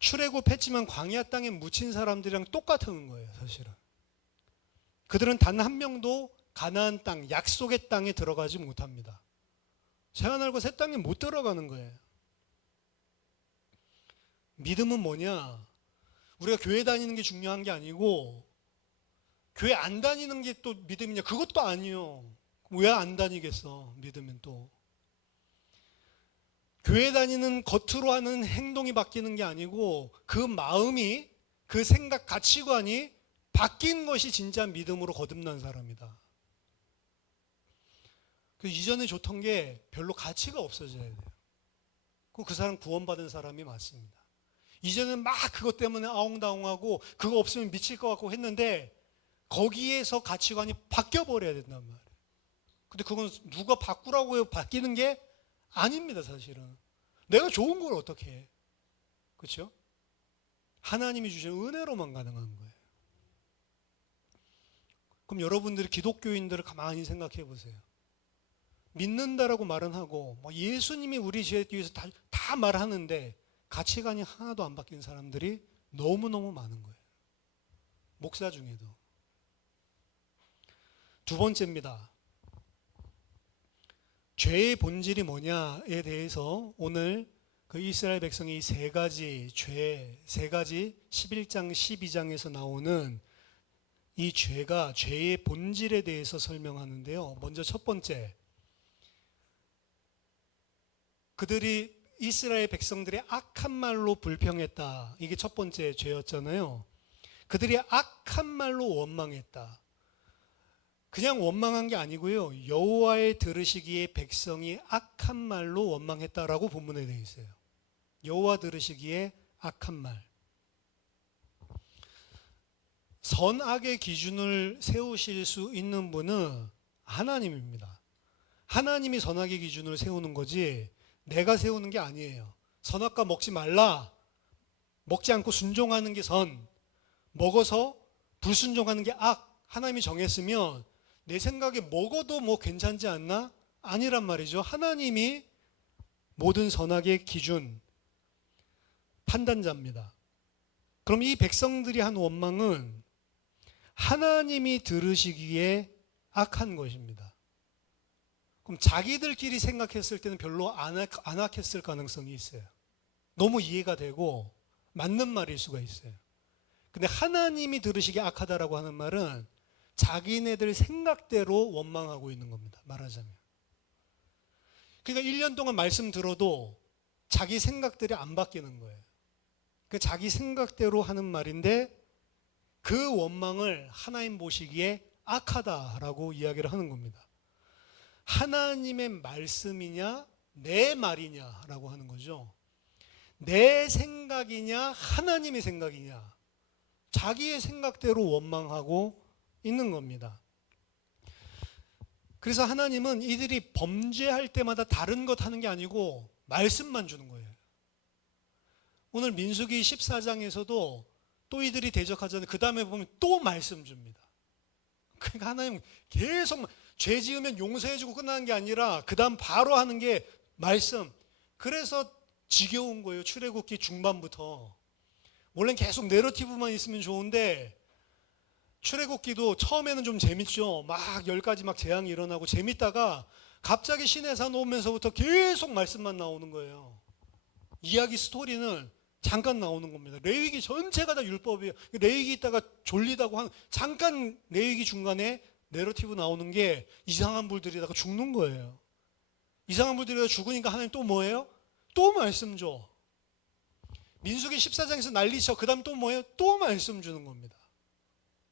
출애굽했지만 광야 땅에 묻힌 사람들이랑 똑같은 거예요, 사실은. 그들은 단 한 명도 가나안 땅, 약속의 땅에 들어가지 못합니다. 새하늘과 새 땅에 못 들어가는 거예요. 믿음은 뭐냐? 우리가 교회 다니는 게 중요한 게 아니고 교회 안 다니는 게 또 믿음이냐? 그것도 아니요. 왜 안 다니겠어? 믿으면 또. 교회 다니는 겉으로 하는 행동이 바뀌는 게 아니고 그 마음이, 그 생각, 가치관이 바뀐 것이 진짜 믿음으로 거듭난 사람이다. 그 이전에 좋던 게 별로 가치가 없어져야 돼요. 그 사람 구원받은 사람이 맞습니다. 이전에는 막 그것 때문에 아웅다웅하고 그거 없으면 미칠 것 같고 했는데 거기에서 가치관이 바뀌어버려야 된단 말이에요. 근데 그건 누가 바꾸라고 해요? 바뀌는 게 아닙니다, 사실은. 내가 좋은 걸 어떻게 해? 그렇죠? 하나님이 주신 은혜로만 가능한 거예요. 그럼 여러분들이 기독교인들을 가만히 생각해 보세요. 믿는다라고 말은 하고 예수님이 우리 죄에 위해서 다 말하는데 가치관이 하나도 안 바뀐 사람들이 너무너무 많은 거예요. 목사 중에도. 두 번째입니다. 죄의 본질이 뭐냐에 대해서 오늘 그 이스라엘 백성이 세 가지 죄, 세 가지 11장, 12장에서 나오는 이 죄가 죄의 본질에 대해서 설명하는데요. 먼저 첫 번째, 그들이 이스라엘 백성들의 악한 말로 불평했다. 이게 첫 번째 죄였잖아요. 그들이 악한 말로 원망했다. 그냥 원망한 게 아니고요. 여호와의 들으시기에 백성이 악한 말로 원망했다라고 본문에 되어 있어요. 여호와 들으시기에 악한 말. 선악의 기준을 세우실 수 있는 분은 하나님입니다. 하나님이 선악의 기준을 세우는 거지 내가 세우는 게 아니에요. 선악과 먹지 말라. 먹지 않고 순종하는 게 선. 먹어서 불순종하는 게 악. 하나님이 정했으면 내 생각에 먹어도 뭐 괜찮지 않나? 아니란 말이죠. 하나님이 모든 선악의 기준, 판단자입니다. 그럼 이 백성들이 한 원망은 하나님이 들으시기에 악한 것입니다. 그럼 자기들끼리 생각했을 때는 별로 안 악했을 가능성이 있어요. 너무 이해가 되고 맞는 말일 수가 있어요. 근데 하나님이 들으시기에 악하다라고 하는 말은 자기네들 생각대로 원망하고 있는 겁니다. 말하자면. 그러니까 1년 동안 말씀 들어도 자기 생각들이 안 바뀌는 거예요. 그 자기 생각대로 하는 말인데 그 원망을 하나님 보시기에 악하다라고 이야기를 하는 겁니다. 하나님의 말씀이냐 내 말이냐라고 하는 거죠. 내 생각이냐 하나님의 생각이냐, 자기의 생각대로 원망하고 있는 겁니다. 그래서 하나님은 이들이 범죄할 때마다 다른 것 하는 게 아니고 말씀만 주는 거예요. 오늘 민수기 14장에서도 또 이들이 대적하잖아요. 그 다음에 보면 또 말씀 줍니다. 그러니까 하나님 계속 죄 지으면 용서해주고 끝나는 게 아니라 그 다음 바로 하는 게 말씀. 그래서 지겨운 거예요. 출애굽기 중반부터. 원래는 계속 내러티브만 있으면 좋은데 출애굽기도 처음에는 좀 재밌죠. 막 10가지 막 재앙이 일어나고 재밌다가 갑자기 시내산 오면서부터 계속 말씀만 나오는 거예요. 이야기 스토리는 잠깐 나오는 겁니다. 레위기 전체가 다 율법이에요. 레위기 있다가 졸리다고 한 잠깐 레위기 중간에 내러티브 나오는 게 이상한 불들이다가 죽는 거예요. 이상한 불들이다가 죽으니까 하나님 또 뭐예요? 또 말씀 줘. 민수기 14장에서 난리쳐. 그 다음 또 뭐예요? 또 말씀 주는 겁니다.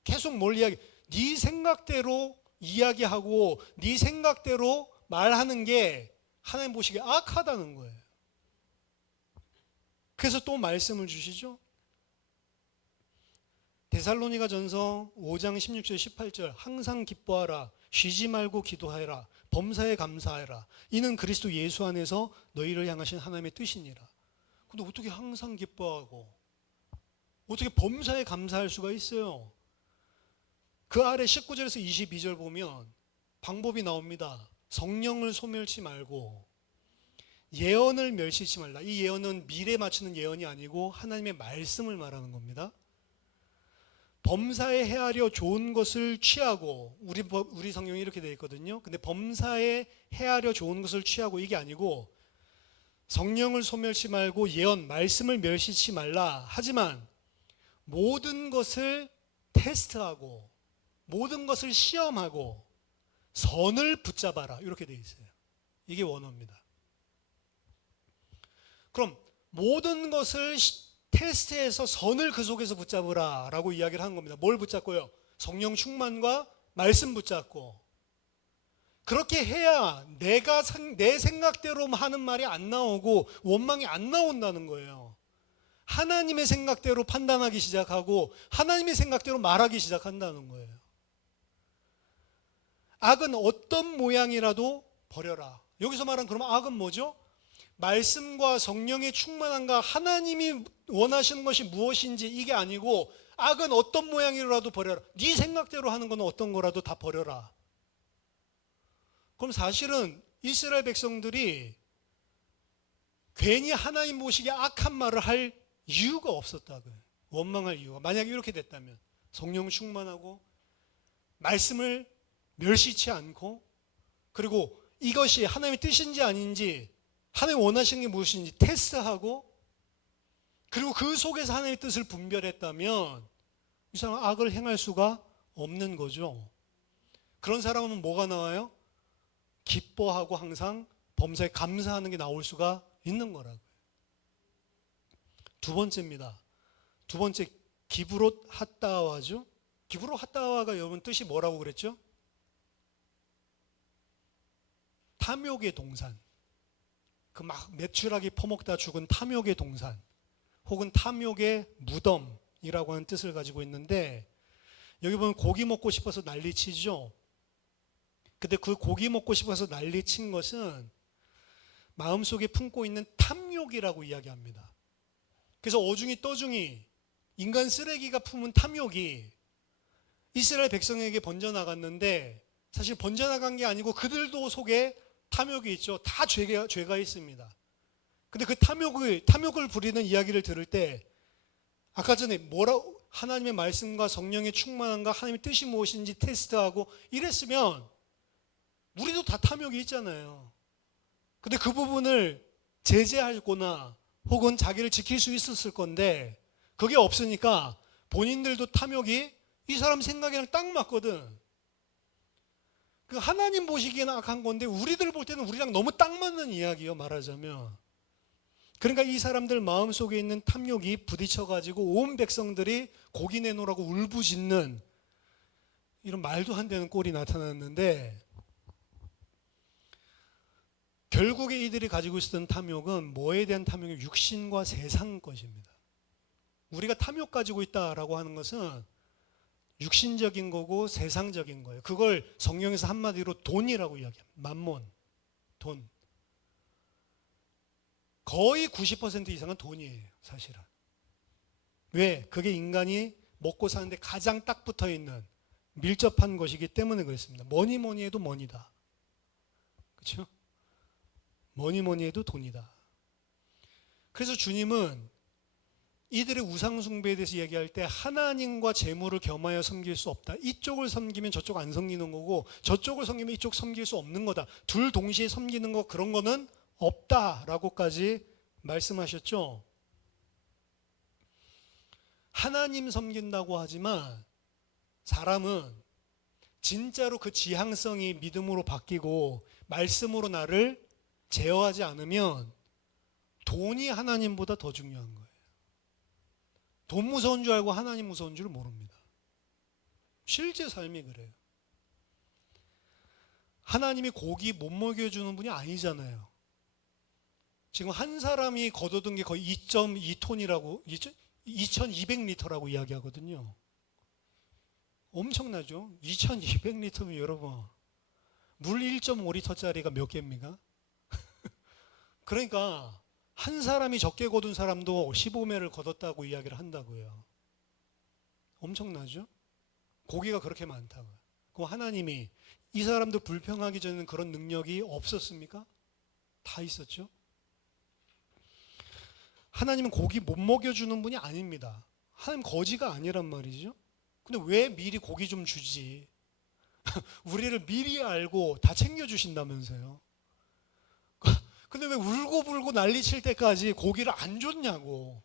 계속 뭘 이야기? 네 생각대로 이야기하고 네 생각대로 말하는 게 하나님 보시기에 악하다는 거예요. 그래서 또 말씀을 주시죠. 데살로니가 전서 5장 16절 18절 항상 기뻐하라 쉬지 말고 기도하라 범사에 감사하라 이는 그리스도 예수 안에서 너희를 향하신 하나님의 뜻이니라. 근데 어떻게 항상 기뻐하고 어떻게 범사에 감사할 수가 있어요? 그 아래 19절에서 22절 보면 방법이 나옵니다. 성령을 소멸치 말고 예언을 멸시치 말라. 이 예언은 미래 맞추는 예언이 아니고 하나님의 말씀을 말하는 겁니다. 범사에 헤아려 좋은 것을 취하고 우리 성경이 이렇게 되어 있거든요. 근데 범사에 헤아려 좋은 것을 취하고 이게 아니고 성령을 소멸치 말고 예언, 말씀을 멸시치 말라. 하지만 모든 것을 테스트하고 모든 것을 시험하고 선을 붙잡아라. 이렇게 되어 있어요. 이게 원어입니다. 그럼 모든 것을 테스트해서 선을 그 속에서 붙잡으라 라고 이야기를 하는 겁니다. 뭘 붙잡고요? 성령 충만과 말씀 붙잡고. 그렇게 해야 내 생각대로 하는 말이 안 나오고 원망이 안 나온다는 거예요. 하나님의 생각대로 판단하기 시작하고 하나님의 생각대로 말하기 시작한다는 거예요. 악은 어떤 모양이라도 버려라. 여기서 말하는 그럼 악은 뭐죠? 말씀과 성령의 충만함과 하나님이 원하시는 것이 무엇인지 이게 아니고 악은 어떤 모양이라도 버려라. 네 생각대로 하는 건 어떤 거라도 다 버려라. 그럼 사실은 이스라엘 백성들이 괜히 하나님 보시기에 악한 말을 할 이유가 없었다고요. 원망할 이유가. 만약에 이렇게 됐다면 성령 충만하고 말씀을 멸시치 않고 그리고 이것이 하나님의 뜻인지 아닌지 하나님 원하시는 게 무엇인지 테스트하고, 그리고 그 속에서 하나님의 뜻을 분별했다면 이 사람은 악을 행할 수가 없는 거죠. 그런 사람은 뭐가 나와요? 기뻐하고 항상 범사에 감사하는 게 나올 수가 있는 거라고요. 두 번째입니다. 두 번째, 기브롯 핫다와죠. 기브롯 핫다와가 여러분 뜻이 뭐라고 그랬죠? 탐욕의 동산. 그 막 매출하게 퍼먹다 죽은 탐욕의 동산, 혹은 탐욕의 무덤이라고 하는 뜻을 가지고 있는데, 여기 보면 고기 먹고 싶어서 난리치죠. 근데 그 고기 먹고 싶어서 난리친 것은 마음속에 품고 있는 탐욕이라고 이야기합니다. 그래서 어중이 떠중이 인간 쓰레기가 품은 탐욕이 이스라엘 백성에게 번져나갔는데, 사실 번져나간 게 아니고 그들도 속에 탐욕이 있죠. 다 죄가 있습니다. 근데 그 탐욕을 부리는 이야기를 들을 때, 아까 전에 하나님의 말씀과 성령의 충만함과 하나님의 뜻이 무엇인지 테스트하고 이랬으면 우리도 다 탐욕이 있잖아요. 근데 그 부분을 제재하거나 혹은 자기를 지킬 수 있었을 건데, 그게 없으니까 본인들도 탐욕이 이 사람 생각이랑 딱 맞거든. 그 하나님 보시기에는 악한 건데 우리들 볼 때는 우리랑 너무 딱 맞는 이야기예요, 말하자면. 그러니까 이 사람들 마음속에 있는 탐욕이 부딪혀가지고 온 백성들이 고기 내놓으라고 울부짖는 이런 말도 안 되는 꼴이 나타났는데, 결국에 이들이 가지고 있었던 탐욕은 뭐에 대한 탐욕이 육신과 세상 것입니다. 우리가 탐욕 가지고 있다라고 하는 것은 육신적인 거고 세상적인 거예요. 그걸 성경에서 한마디로 돈이라고 이야기합니다. 만몬, 돈. 거의 90% 이상은 돈이에요, 사실은. 왜? 그게 인간이 먹고 사는데 가장 딱 붙어 있는 밀접한 것이기 때문에 그렇습니다. 뭐니 해도 머니다. 그렇죠? 뭐니 해도 돈이다. 그래서 주님은 이들의 우상숭배에 대해서 얘기할 때 하나님과 재물을 겸하여 섬길 수 없다. 이쪽을 섬기면 저쪽 안 섬기는 거고, 저쪽을 섬기면 이쪽 섬길 수 없는 거다. 둘 동시에 섬기는 거, 그런 거는 없다라고까지 말씀하셨죠. 하나님 섬긴다고 하지만 사람은 진짜로 그 지향성이 믿음으로 바뀌고 말씀으로 나를 제어하지 않으면 돈이 하나님보다 더 중요한 거예요. 돈 무서운 줄 알고 하나님 무서운 줄 모릅니다. 실제 삶이 그래요. 하나님이 고기 못 먹여주는 분이 아니잖아요. 지금 한 사람이 걷어둔 게 거의 2.2톤이라고, 2200리터라고 이야기하거든요. 엄청나죠? 2200리터면 여러분, 물 1.5리터짜리가 몇 개입니까? 그러니까 한 사람이 적게 거둔 사람도 15매를 거뒀다고 이야기를 한다고요. 엄청나죠? 고기가 그렇게 많다고요. 그럼 하나님이 이 사람들 불평하기 전에는 그런 능력이 없었습니까? 다 있었죠? 하나님은 고기 못 먹여주는 분이 아닙니다. 하나님 거지가 아니란 말이죠. 근데 왜 미리 고기 좀 주지? 우리를 미리 알고 다 챙겨주신다면서요. 근데 왜 울고불고 난리칠 때까지 고기를 안 줬냐고.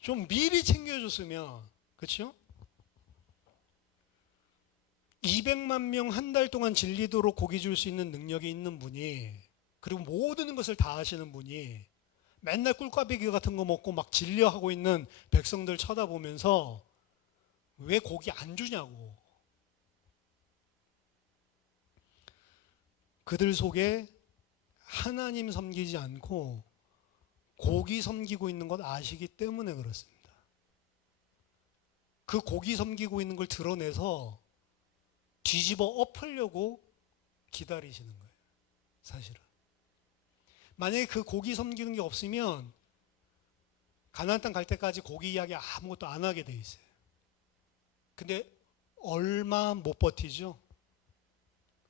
좀 미리 챙겨줬으면, 그렇죠? 200만 명 한 달 동안 질리도록 고기 줄 수 있는 능력이 있는 분이, 그리고 모든 것을 다 하시는 분이 맨날 꿀꽈배기 같은 거 먹고 막 질려하고 있는 백성들 쳐다보면서 왜 고기 안 주냐고. 그들 속에 하나님 섬기지 않고 고기 섬기고 있는 것 아시기 때문에 그렇습니다. 그 고기 섬기고 있는 걸 드러내서 뒤집어 엎으려고 기다리시는 거예요, 사실은. 만약에 그 고기 섬기는 게 없으면 가나안 땅 갈 때까지 고기 이야기 아무것도 안 하게 돼 있어요. 근데 얼마 못 버티죠.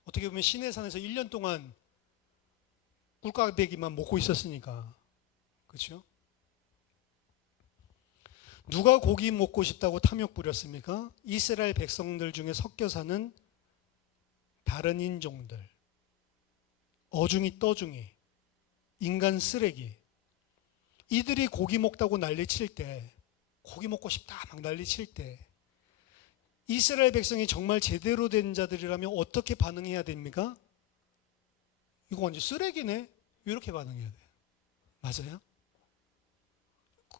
어떻게 보면 시내산에서 1년 동안 꿀까배기만 먹고 있었으니까. 그렇죠? 누가 고기 먹고 싶다고 탐욕 부렸습니까? 이스라엘 백성들 중에 섞여 사는 다른 인종들, 어중이 떠중이, 인간 쓰레기. 이들이 고기 먹다고 난리칠 때, 고기 먹고 싶다 막 난리칠 때, 이스라엘 백성이 정말 제대로 된 자들이라면 어떻게 반응해야 됩니까? 이거 완전 쓰레기네? 이렇게 반응해야 돼요. 맞아요?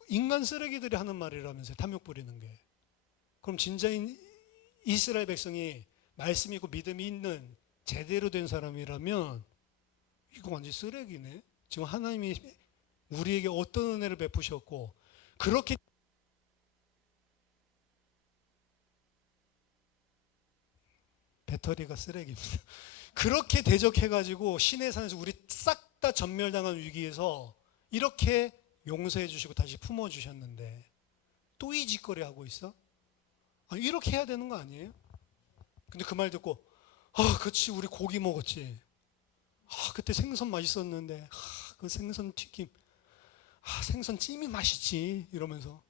인간 쓰레기들이 하는 말이라면서요, 탐욕 부리는 게. 그럼 진짜인 이스라엘 백성이 말씀 있고 믿음이 있는 제대로 된 사람이라면 이거 완전 쓰레기네? 지금 하나님이 우리에게 어떤 은혜를 베푸셨고, 그렇게 배터리가 쓰레기입니다. 그렇게 대적해가지고 신의 산에서 우리 싹 다 전멸당한 위기에서 이렇게 용서해 주시고 다시 품어주셨는데 또 이 짓거리 하고 있어? 아니, 이렇게 해야 되는 거 아니에요? 근데 그 말 듣고 그치 우리 고기 먹었지. 그때 생선 맛있었는데 그 생선 튀김 생선 찜이 맛있지 이러면서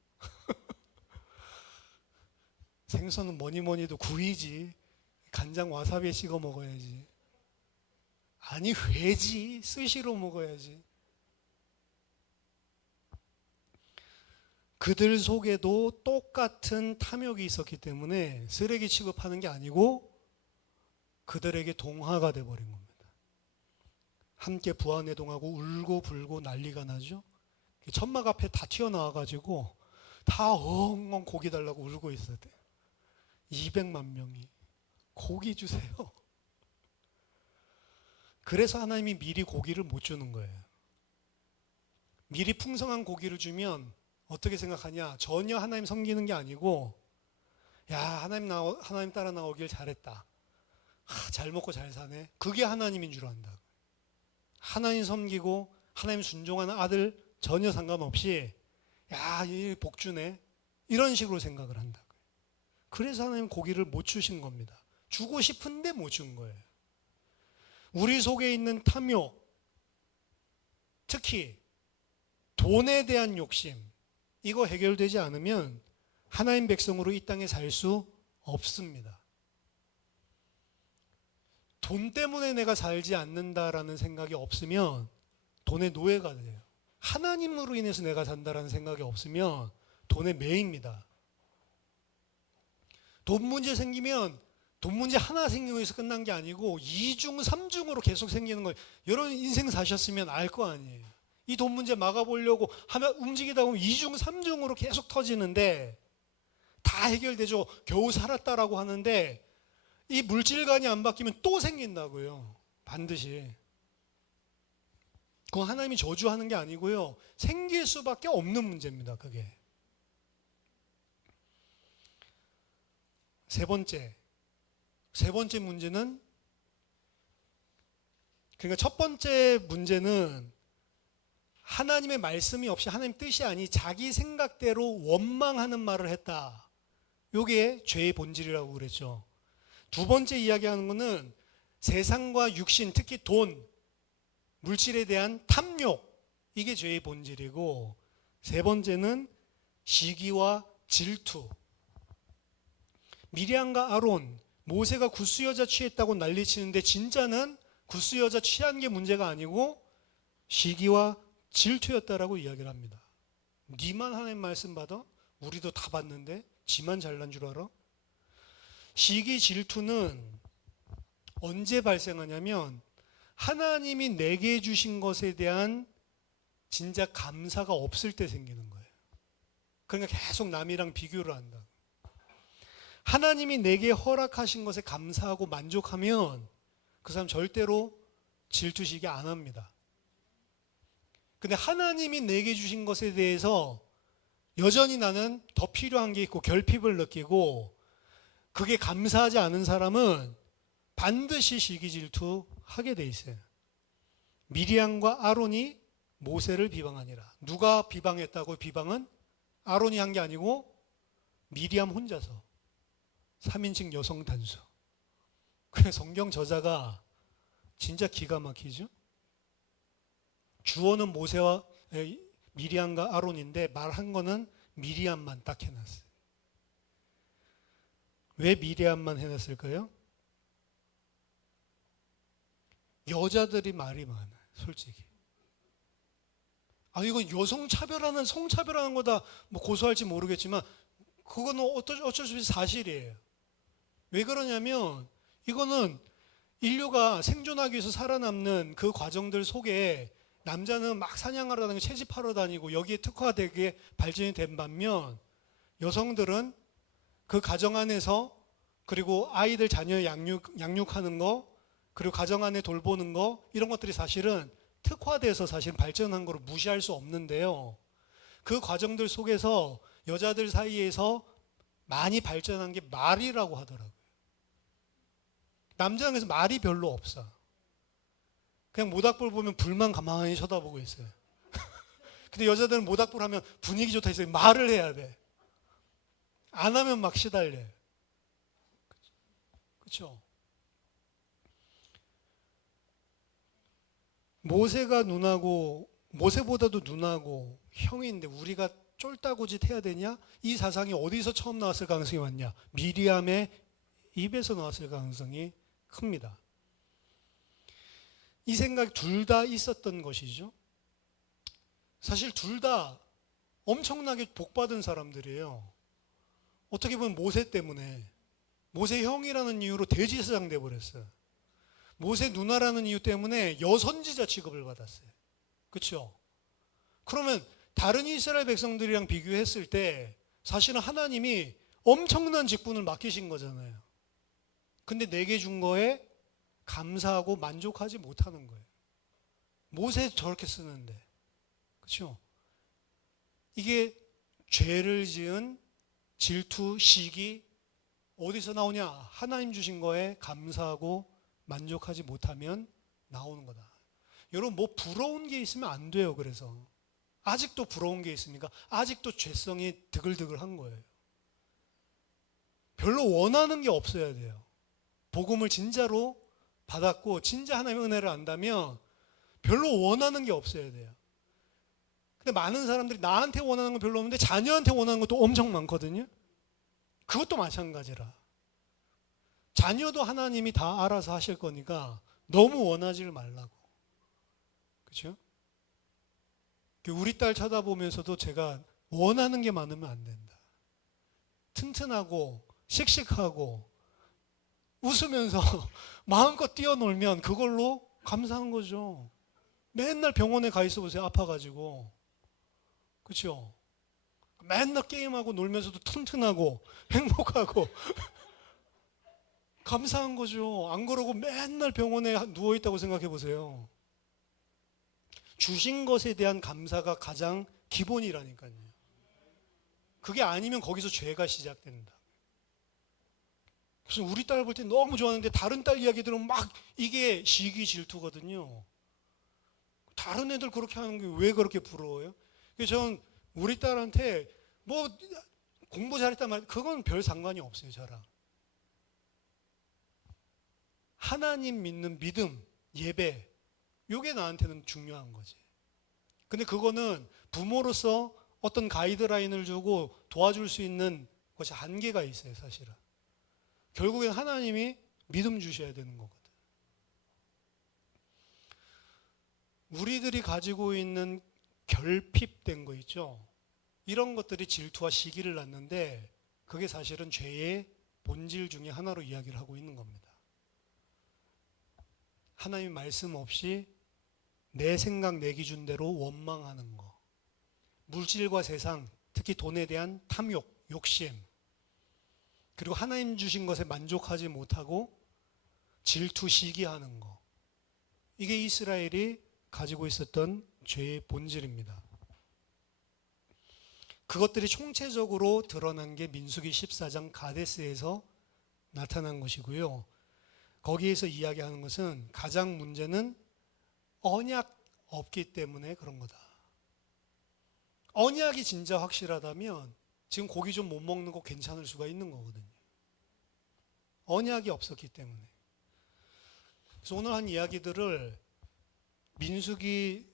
생선은 뭐니 뭐니 해도 구이지. 간장 와사비에 찍어 먹어야지. 아니 회지 스시로 먹어야지. 그들 속에도 똑같은 탐욕이 있었기 때문에 쓰레기 취급하는 게 아니고 그들에게 동화가 돼버린 겁니다. 함께 부안해동하고 울고 불고 난리가 나죠. 천막 앞에 다 튀어나와가지고 다 엉엉 고기 달라고 울고 있어야 돼요. 200만 명이 고기 주세요. 그래서 하나님이 미리 고기를 못 주는 거예요. 미리 풍성한 고기를 주면 어떻게 생각하냐? 전혀 하나님 섬기는 게 아니고, 야, 하나님 따라 나오길 잘했다. 잘 먹고 잘 사네. 그게 하나님인 줄 안다. 하나님 섬기고 하나님 순종하는 아들 전혀 상관없이, 야, 이 복주네. 이런 식으로 생각을 한다. 그래서 하나님 고기를 못 주신 겁니다. 주고 싶은데 못 준 거예요. 우리 속에 있는 탐욕, 특히 돈에 대한 욕심, 이거 해결되지 않으면 하나님 백성으로 이 땅에 살 수 없습니다. 돈 때문에 내가 살지 않는다라는 생각이 없으면 돈의 노예가 돼요. 하나님으로 인해서 내가 산다라는 생각이 없으면 돈의 매입니다. 돈 문제 생기면 돈 문제 하나 생기고 해서 끝난 게 아니고 2중, 3중으로 계속 생기는 거예요. 여러분 인생 사셨으면 알 거 아니에요. 이 돈 문제 막아보려고 하면 움직이다 보면 2중, 3중으로 계속 터지는데 다 해결되죠. 겨우 살았다라고 하는데 이 물질관이 안 바뀌면 또 생긴다고요. 반드시. 그건 하나님이 저주하는 게 아니고요. 생길 수밖에 없는 문제입니다. 그게. 세 번째 문제는, 그러니까 첫 번째 문제는 하나님의 말씀이 없이 하나님 뜻이 아니 자기 생각대로 원망하는 말을 했다. 이게 죄의 본질이라고 그랬죠. 두 번째 이야기하는 것은 세상과 육신, 특히 돈, 물질에 대한 탐욕, 이게 죄의 본질이고, 세 번째는 시기와 질투. 미리암과 아론, 모세가 구스 여자 취했다고 난리치는데 진짜는 구스 여자 취한 게 문제가 아니고 시기와 질투였다라고 이야기를 합니다. 니만 하나님 말씀 받아? 우리도 다 받는데 지만 잘난 줄 알아? 시기 질투는 언제 발생하냐면 하나님이 내게 주신 것에 대한 진짜 감사가 없을 때 생기는 거예요. 그러니까 계속 남이랑 비교를 한다. 하나님이 내게 허락하신 것에 감사하고 만족하면 그 사람 절대로 질투시기 안 합니다. 근데 하나님이 내게 주신 것에 대해서 여전히 나는 더 필요한 게 있고 결핍을 느끼고 그게 감사하지 않은 사람은 반드시 시기 질투하게 돼 있어요. 미리암과 아론이 모세를 비방하니라. 누가 비방했다고? 비방은 아론이 한 게 아니고 미리암 혼자서. 3인칭 여성 단수. 그래 성경 저자가 진짜 기가 막히죠. 주어는 모세와 미리암과 아론인데 말한 거는 미리암만 딱 해놨어요. 왜 미리암만 해놨을까요? 여자들이 말이 많아요. 솔직히 이건 여성 차별하는, 성차별하는 거다 뭐 고소할지 모르겠지만 그거는 어쩔 수 없이 사실이에요. 왜 그러냐면 이거는 인류가 생존하기 위해서 살아남는 그 과정들 속에 남자는 막 사냥하러 다니고 채집하러 다니고 여기에 특화되게 발전이 된 반면 여성들은 그 가정 안에서 그리고 아이들 자녀 양육하는 거 그리고 가정 안에 돌보는 거 이런 것들이 사실은 특화돼서 사실 발전한 거를 무시할 수 없는데요. 그 과정들 속에서 여자들 사이에서 많이 발전한 게 말이라고 하더라고요. 남자는 말이 별로 없어. 그냥 모닥불 보면 불만 가만히 쳐다보고 있어요. 근데 여자들은 모닥불 하면 분위기 좋다 해서 말을 해야 돼. 안 하면 막 시달려요. 그렇죠? 모세가 누나고 모세보다도 누나고 형인데 우리가 쫄따구짓 해야 되냐? 이 사상이 어디서 처음 나왔을 가능성이 많냐? 미리암의 입에서 나왔을 가능성이 큽니다. 이 생각 둘 다 있었던 것이죠. 사실 둘 다 엄청나게 복받은 사람들이에요. 어떻게 보면 모세 때문에 모세 형이라는 이유로 대제사장 돼버렸어요. 모세 누나라는 이유 때문에 여선지자 취급을 받았어요. 그렇죠? 그러면 다른 이스라엘 백성들이랑 비교했을 때 사실은 하나님이 엄청난 직분을 맡기신 거잖아요. 근데 내게 준 거에 감사하고 만족하지 못하는 거예요. 모세 저렇게 쓰는데. 그렇죠? 이게 죄를 지은 질투, 시기 어디서 나오냐? 하나님 주신 거에 감사하고 만족하지 못하면 나오는 거다. 여러분 뭐 부러운 게 있으면 안 돼요. 그래서 아직도 부러운 게 있습니까? 아직도 죄성이 드글드글한 거예요. 별로 원하는 게 없어야 돼요. 복음을 진짜로 받았고 진짜 하나님의 은혜를 안다면 별로 원하는 게 없어야 돼요. 근데 많은 사람들이 나한테 원하는 건 별로 없는데 자녀한테 원하는 것도 엄청 많거든요. 그것도 마찬가지라. 자녀도 하나님이 다 알아서 하실 거니까 너무 원하지를 말라고. 그렇죠? 우리 딸 쳐다보면서도 제가 원하는 게 많으면 안 된다. 튼튼하고 씩씩하고 웃으면서 마음껏 뛰어놀면 그걸로 감사한 거죠. 맨날 병원에 가 있어 보세요. 아파가지고. 그렇죠? 맨날 게임하고 놀면서도 튼튼하고 행복하고 감사한 거죠. 안 그러고 맨날 병원에 누워있다고 생각해 보세요. 주신 것에 대한 감사가 가장 기본이라니까요. 그게 아니면 거기서 죄가 시작된다. 그래서 우리 딸 볼 때 너무 좋아하는데 다른 딸 이야기 들으면 막 이게 시기 질투거든요. 다른 애들 그렇게 하는 게 왜 그렇게 부러워요? 그래서 저는 우리 딸한테 뭐 공부 잘했단 말 그건 별 상관이 없어요. 저랑. 하나님 믿는 믿음, 예배 이게 나한테는 중요한 거지. 근데 그거는 부모로서 어떤 가이드라인을 주고 도와줄 수 있는 것이 한계가 있어요. 사실은. 결국엔 하나님이 믿음 주셔야 되는 거거든. 우리들이 가지고 있는 결핍된 거 있죠. 이런 것들이 질투와 시기를 낳는데 그게 사실은 죄의 본질 중에 하나로 이야기를 하고 있는 겁니다. 하나님 말씀 없이 내 생각, 내 기준대로 원망하는 거. 물질과 세상, 특히 돈에 대한 탐욕, 욕심. 그리고 하나님 주신 것에 만족하지 못하고 질투, 시기하는 거. 이게 이스라엘이 가지고 있었던 죄의 본질입니다. 그것들이 총체적으로 드러난 게 민수기 14장 가데스에서 나타난 것이고요. 거기에서 이야기하는 것은 가장 문제는 언약 없기 때문에 그런 거다. 언약이 진짜 확실하다면 지금 고기 좀 못 먹는 거 괜찮을 수가 있는 거거든요. 언약이 없었기 때문에. 그래서 오늘 한 이야기들을 민수기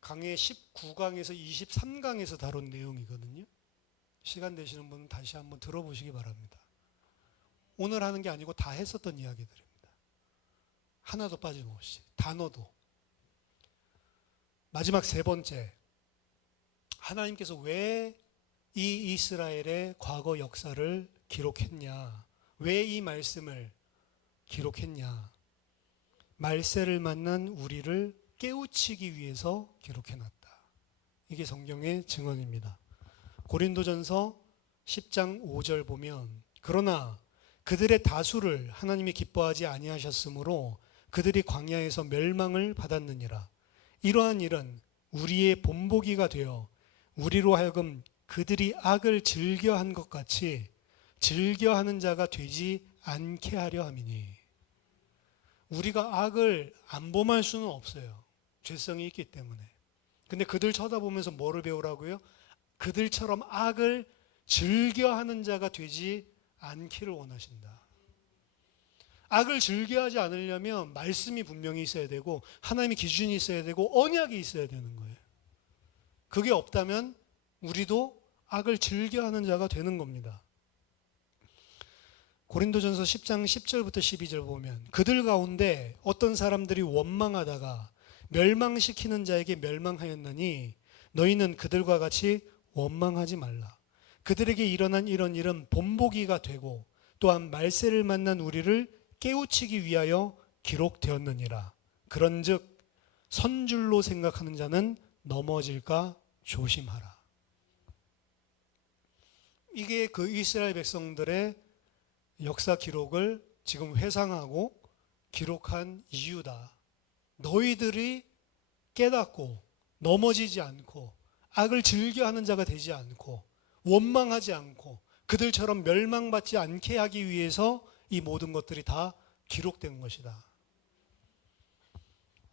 강의 19강에서 23강에서 다룬 내용이거든요. 시간 되시는 분은 다시 한번 들어보시기 바랍니다. 오늘 하는 게 아니고 다 했었던 이야기들입니다. 하나도 빠짐없이 단어도. 마지막 세 번째 하나님께서 왜 이 이스라엘의 과거 역사를 기록했냐? 왜 이 말씀을 기록했냐? 말세를 만난 우리를 깨우치기 위해서 기록해놨다. 이게 성경의 증언입니다. 고린도전서 10장 5절 보면 그러나 그들의 다수를 하나님이 기뻐하지 아니하셨으므로 그들이 광야에서 멸망을 받았느니라. 이러한 일은 우리의 본보기가 되어 우리로 하여금 그들이 악을 즐겨한 것 같이 즐겨하는 자가 되지 않게 하려 함이니. 우리가 악을 안 범할 수는 없어요. 죄성이 있기 때문에. 근데 그들 쳐다보면서 뭐를 배우라고요? 그들처럼 악을 즐겨하는 자가 되지 않기를 원하신다. 악을 즐겨하지 않으려면 말씀이 분명히 있어야 되고 하나님의 기준이 있어야 되고 언약이 있어야 되는 거예요. 그게 없다면 우리도 악을 즐겨하는 자가 되는 겁니다. 고린도전서 10장 10절부터 12절 보면 그들 가운데 어떤 사람들이 원망하다가 멸망시키는 자에게 멸망하였나니 너희는 그들과 같이 원망하지 말라. 그들에게 일어난 이런 일은 본보기가 되고 또한 말세를 만난 우리를 깨우치기 위하여 기록되었느니라. 그런즉 선줄로 생각하는 자는 넘어질까 조심하라. 이게 그 이스라엘 백성들의 역사 기록을 지금 회상하고 기록한 이유다. 너희들이 깨닫고 넘어지지 않고 악을 즐겨하는 자가 되지 않고 원망하지 않고 그들처럼 멸망받지 않게 하기 위해서 이 모든 것들이 다 기록된 것이다.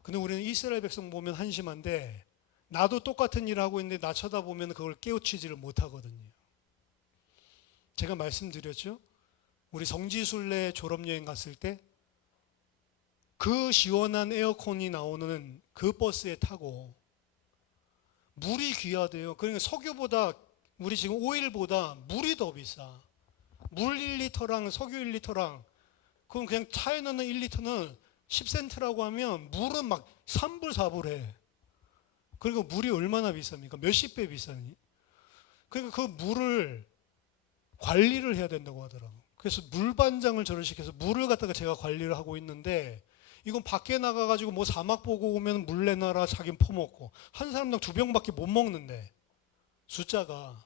근데 우리는 이스라엘 백성 보면 한심한데 나도 똑같은 일을 하고 있는데 나 쳐다보면 그걸 깨우치지를 못하거든요. 제가 말씀드렸죠. 우리 성지순례 졸업여행 갔을 때 그 시원한 에어컨이 나오는 그 버스에 타고 물이 귀하대요. 그러니까 석유보다 우리 지금 오일보다 물이 더 비싸. 물 1리터랑 석유 1리터랑 그럼 그냥 차에 넣는 1리터는 10센트라고 하면 물은 막 3불 4불 해. 그리고 물이 얼마나 비쌉니까? 몇십 배 비싸니? 그러니까 그 물을 관리를 해야 된다고 하더라고. 그래서 물반장을 저를 시켜서 물을 갖다가 제가 관리를 하고 있는데 이건 밖에 나가가지고 뭐 사막 보고 오면 물 내놔라 자긴 퍼먹고 한 사람당 2병밖에 못 먹는데 숫자가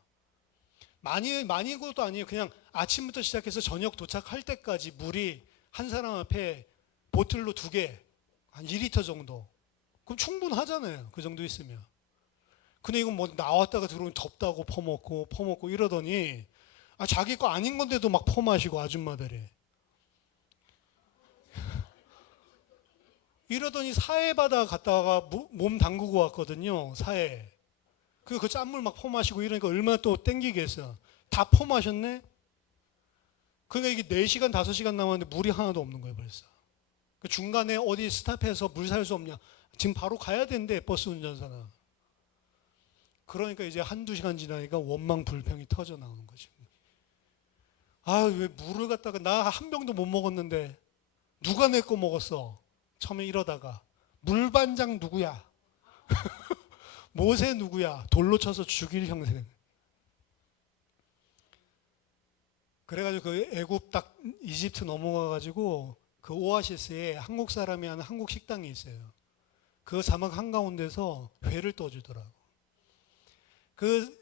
많이 것도 아니에요. 그냥 아침부터 시작해서 저녁 도착할 때까지 물이 한 사람 앞에 보틀로 2개 한 2리터 정도 그럼 충분하잖아요. 그 정도 있으면. 근데 이건 뭐 나왔다가 들어오면 덥다고 퍼먹고 이러더니 자기 거 아닌 건데도 막 퍼마시고 아줌마들이 이러더니 사해바다 갔다가 몸 담그고 왔거든요. 사해. 그 짠물 막 퍼마시고 이러니까 얼마나 또 땡기겠어. 다 퍼마셨네? 그러니까 이게 4시간 5시간 남았는데 물이 하나도 없는 거예요 벌써. 중간에 어디 스탑해서 물 살 수 없냐. 지금 바로 가야 된대 버스 운전사는. 그러니까 이제 1-2시간 지나니까 원망 불평이 터져 나오는 거죠. 왜 물을 갖다가 나 한 병도 못 먹었는데 누가 내 거 먹었어? 처음에 이러다가 물반장 누구야? 모세 누구야? 돌로 쳐서 죽일 형세. 그래가지고 그 애굽 딱 이집트 넘어가가지고 그 오아시스에 한국 사람이 하는 한국 식당이 있어요. 그 사막 한가운데서 회를 떠주더라고. 그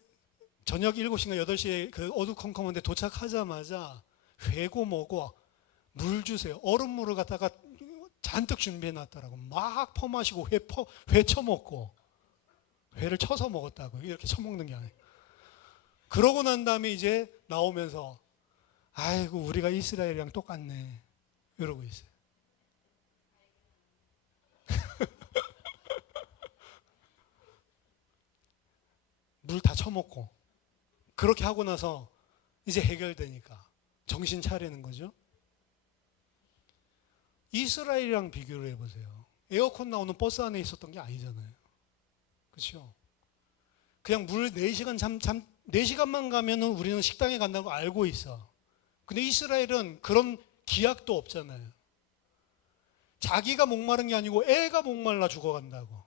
저녁 7시인가 8시에 그 어두컴컴한데 도착하자마자 회고 뭐고 물 주세요. 얼음물을 갖다가 잔뜩 준비해 놨더라고. 막 퍼마시고 회 쳐먹고 회를 쳐서 먹었다고. 이렇게 쳐먹는 게 아니에요. 그러고 난 다음에 이제 나오면서 아이고 우리가 이스라엘이랑 똑같네 이러고 있어요. 물 다 쳐먹고 그렇게 하고 나서 이제 해결되니까 정신 차리는 거죠. 이스라엘이랑 비교를 해보세요. 에어컨 나오는 버스 안에 있었던 게 아니잖아요. 그렇죠? 그냥 물 4시간 4시간만 가면은 우리는 식당에 간다고 알고 있어. 근데 이스라엘은 그런 기약도 없잖아요. 자기가 목마른 게 아니고 애가 목말라 죽어간다고.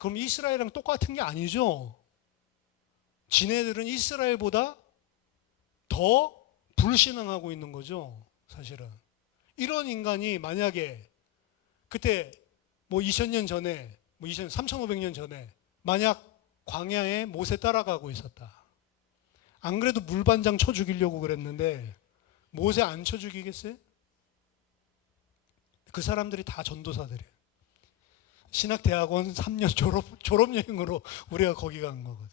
그럼 이스라엘이랑 똑같은 게 아니죠. 지네들은 이스라엘보다 더 불신앙하고 있는 거죠, 사실은. 이런 인간이 만약에 그때 뭐 2000년 전에, 뭐 3500년 전에 만약 광야에 모세 따라가고 있었다. 안 그래도 물반장 쳐 죽이려고 그랬는데 모세 안 쳐 죽이겠어요? 그 사람들이 다 전도사들이에요. 신학대학원 3년 졸업여행으로 우리가 거기 간 거거든.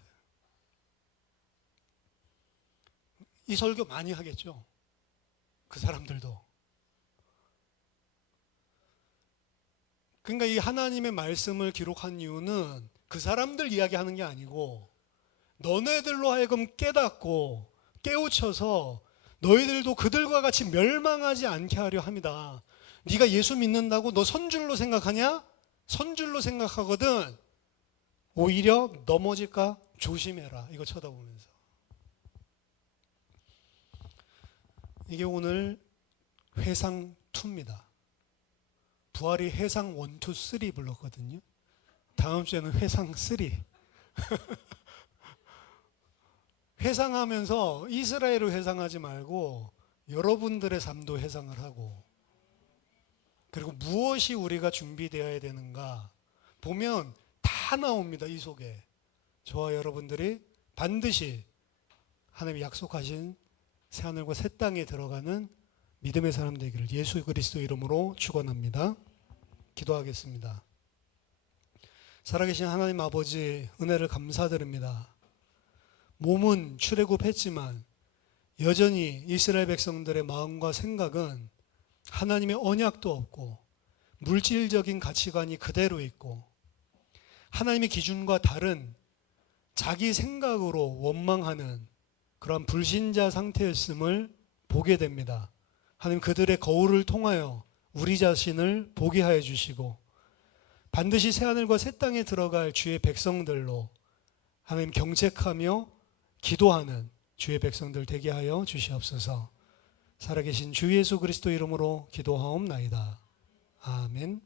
이 설교 많이 하겠죠. 그 사람들도. 그러니까 이 하나님의 말씀을 기록한 이유는 그 사람들 이야기하는 게 아니고 너네들로 하여금 깨닫고 깨우쳐서 너희들도 그들과 같이 멸망하지 않게 하려 합니다. 네가 예수 믿는다고 너 선줄로 생각하냐? 선줄로 생각하거든 오히려 넘어질까 조심해라. 이거 쳐다보면서. 이게 오늘 회상 2입니다. 부활이 회상 1, 2, 3 불렀거든요. 다음 주에는 회상 3. 회상하면서 이스라엘을 회상하지 말고 여러분들의 삶도 회상을 하고, 그리고 무엇이 우리가 준비되어야 되는가 보면 다 나옵니다. 이 속에 저와 여러분들이 반드시 하나님이 약속하신 새하늘과 새 땅에 들어가는 믿음의 사람 되기를 예수 그리스도 이름으로 축원합니다. 기도하겠습니다. 살아계신 하나님 아버지, 은혜를 감사드립니다. 몸은 출애굽했지만 여전히 이스라엘 백성들의 마음과 생각은 하나님의 언약도 없고 물질적인 가치관이 그대로 있고 하나님의 기준과 다른 자기 생각으로 원망하는 그러한 불신자 상태였음을 보게 됩니다. 하나님, 그들의 거울을 통하여 우리 자신을 보게 하여 주시고 반드시 새하늘과 새 땅에 들어갈 주의 백성들로 하나님 경책하며 기도하는 주의 백성들 되게 하여 주시옵소서. 살아계신 주 예수 그리스도 이름으로 기도하옵나이다. 아멘.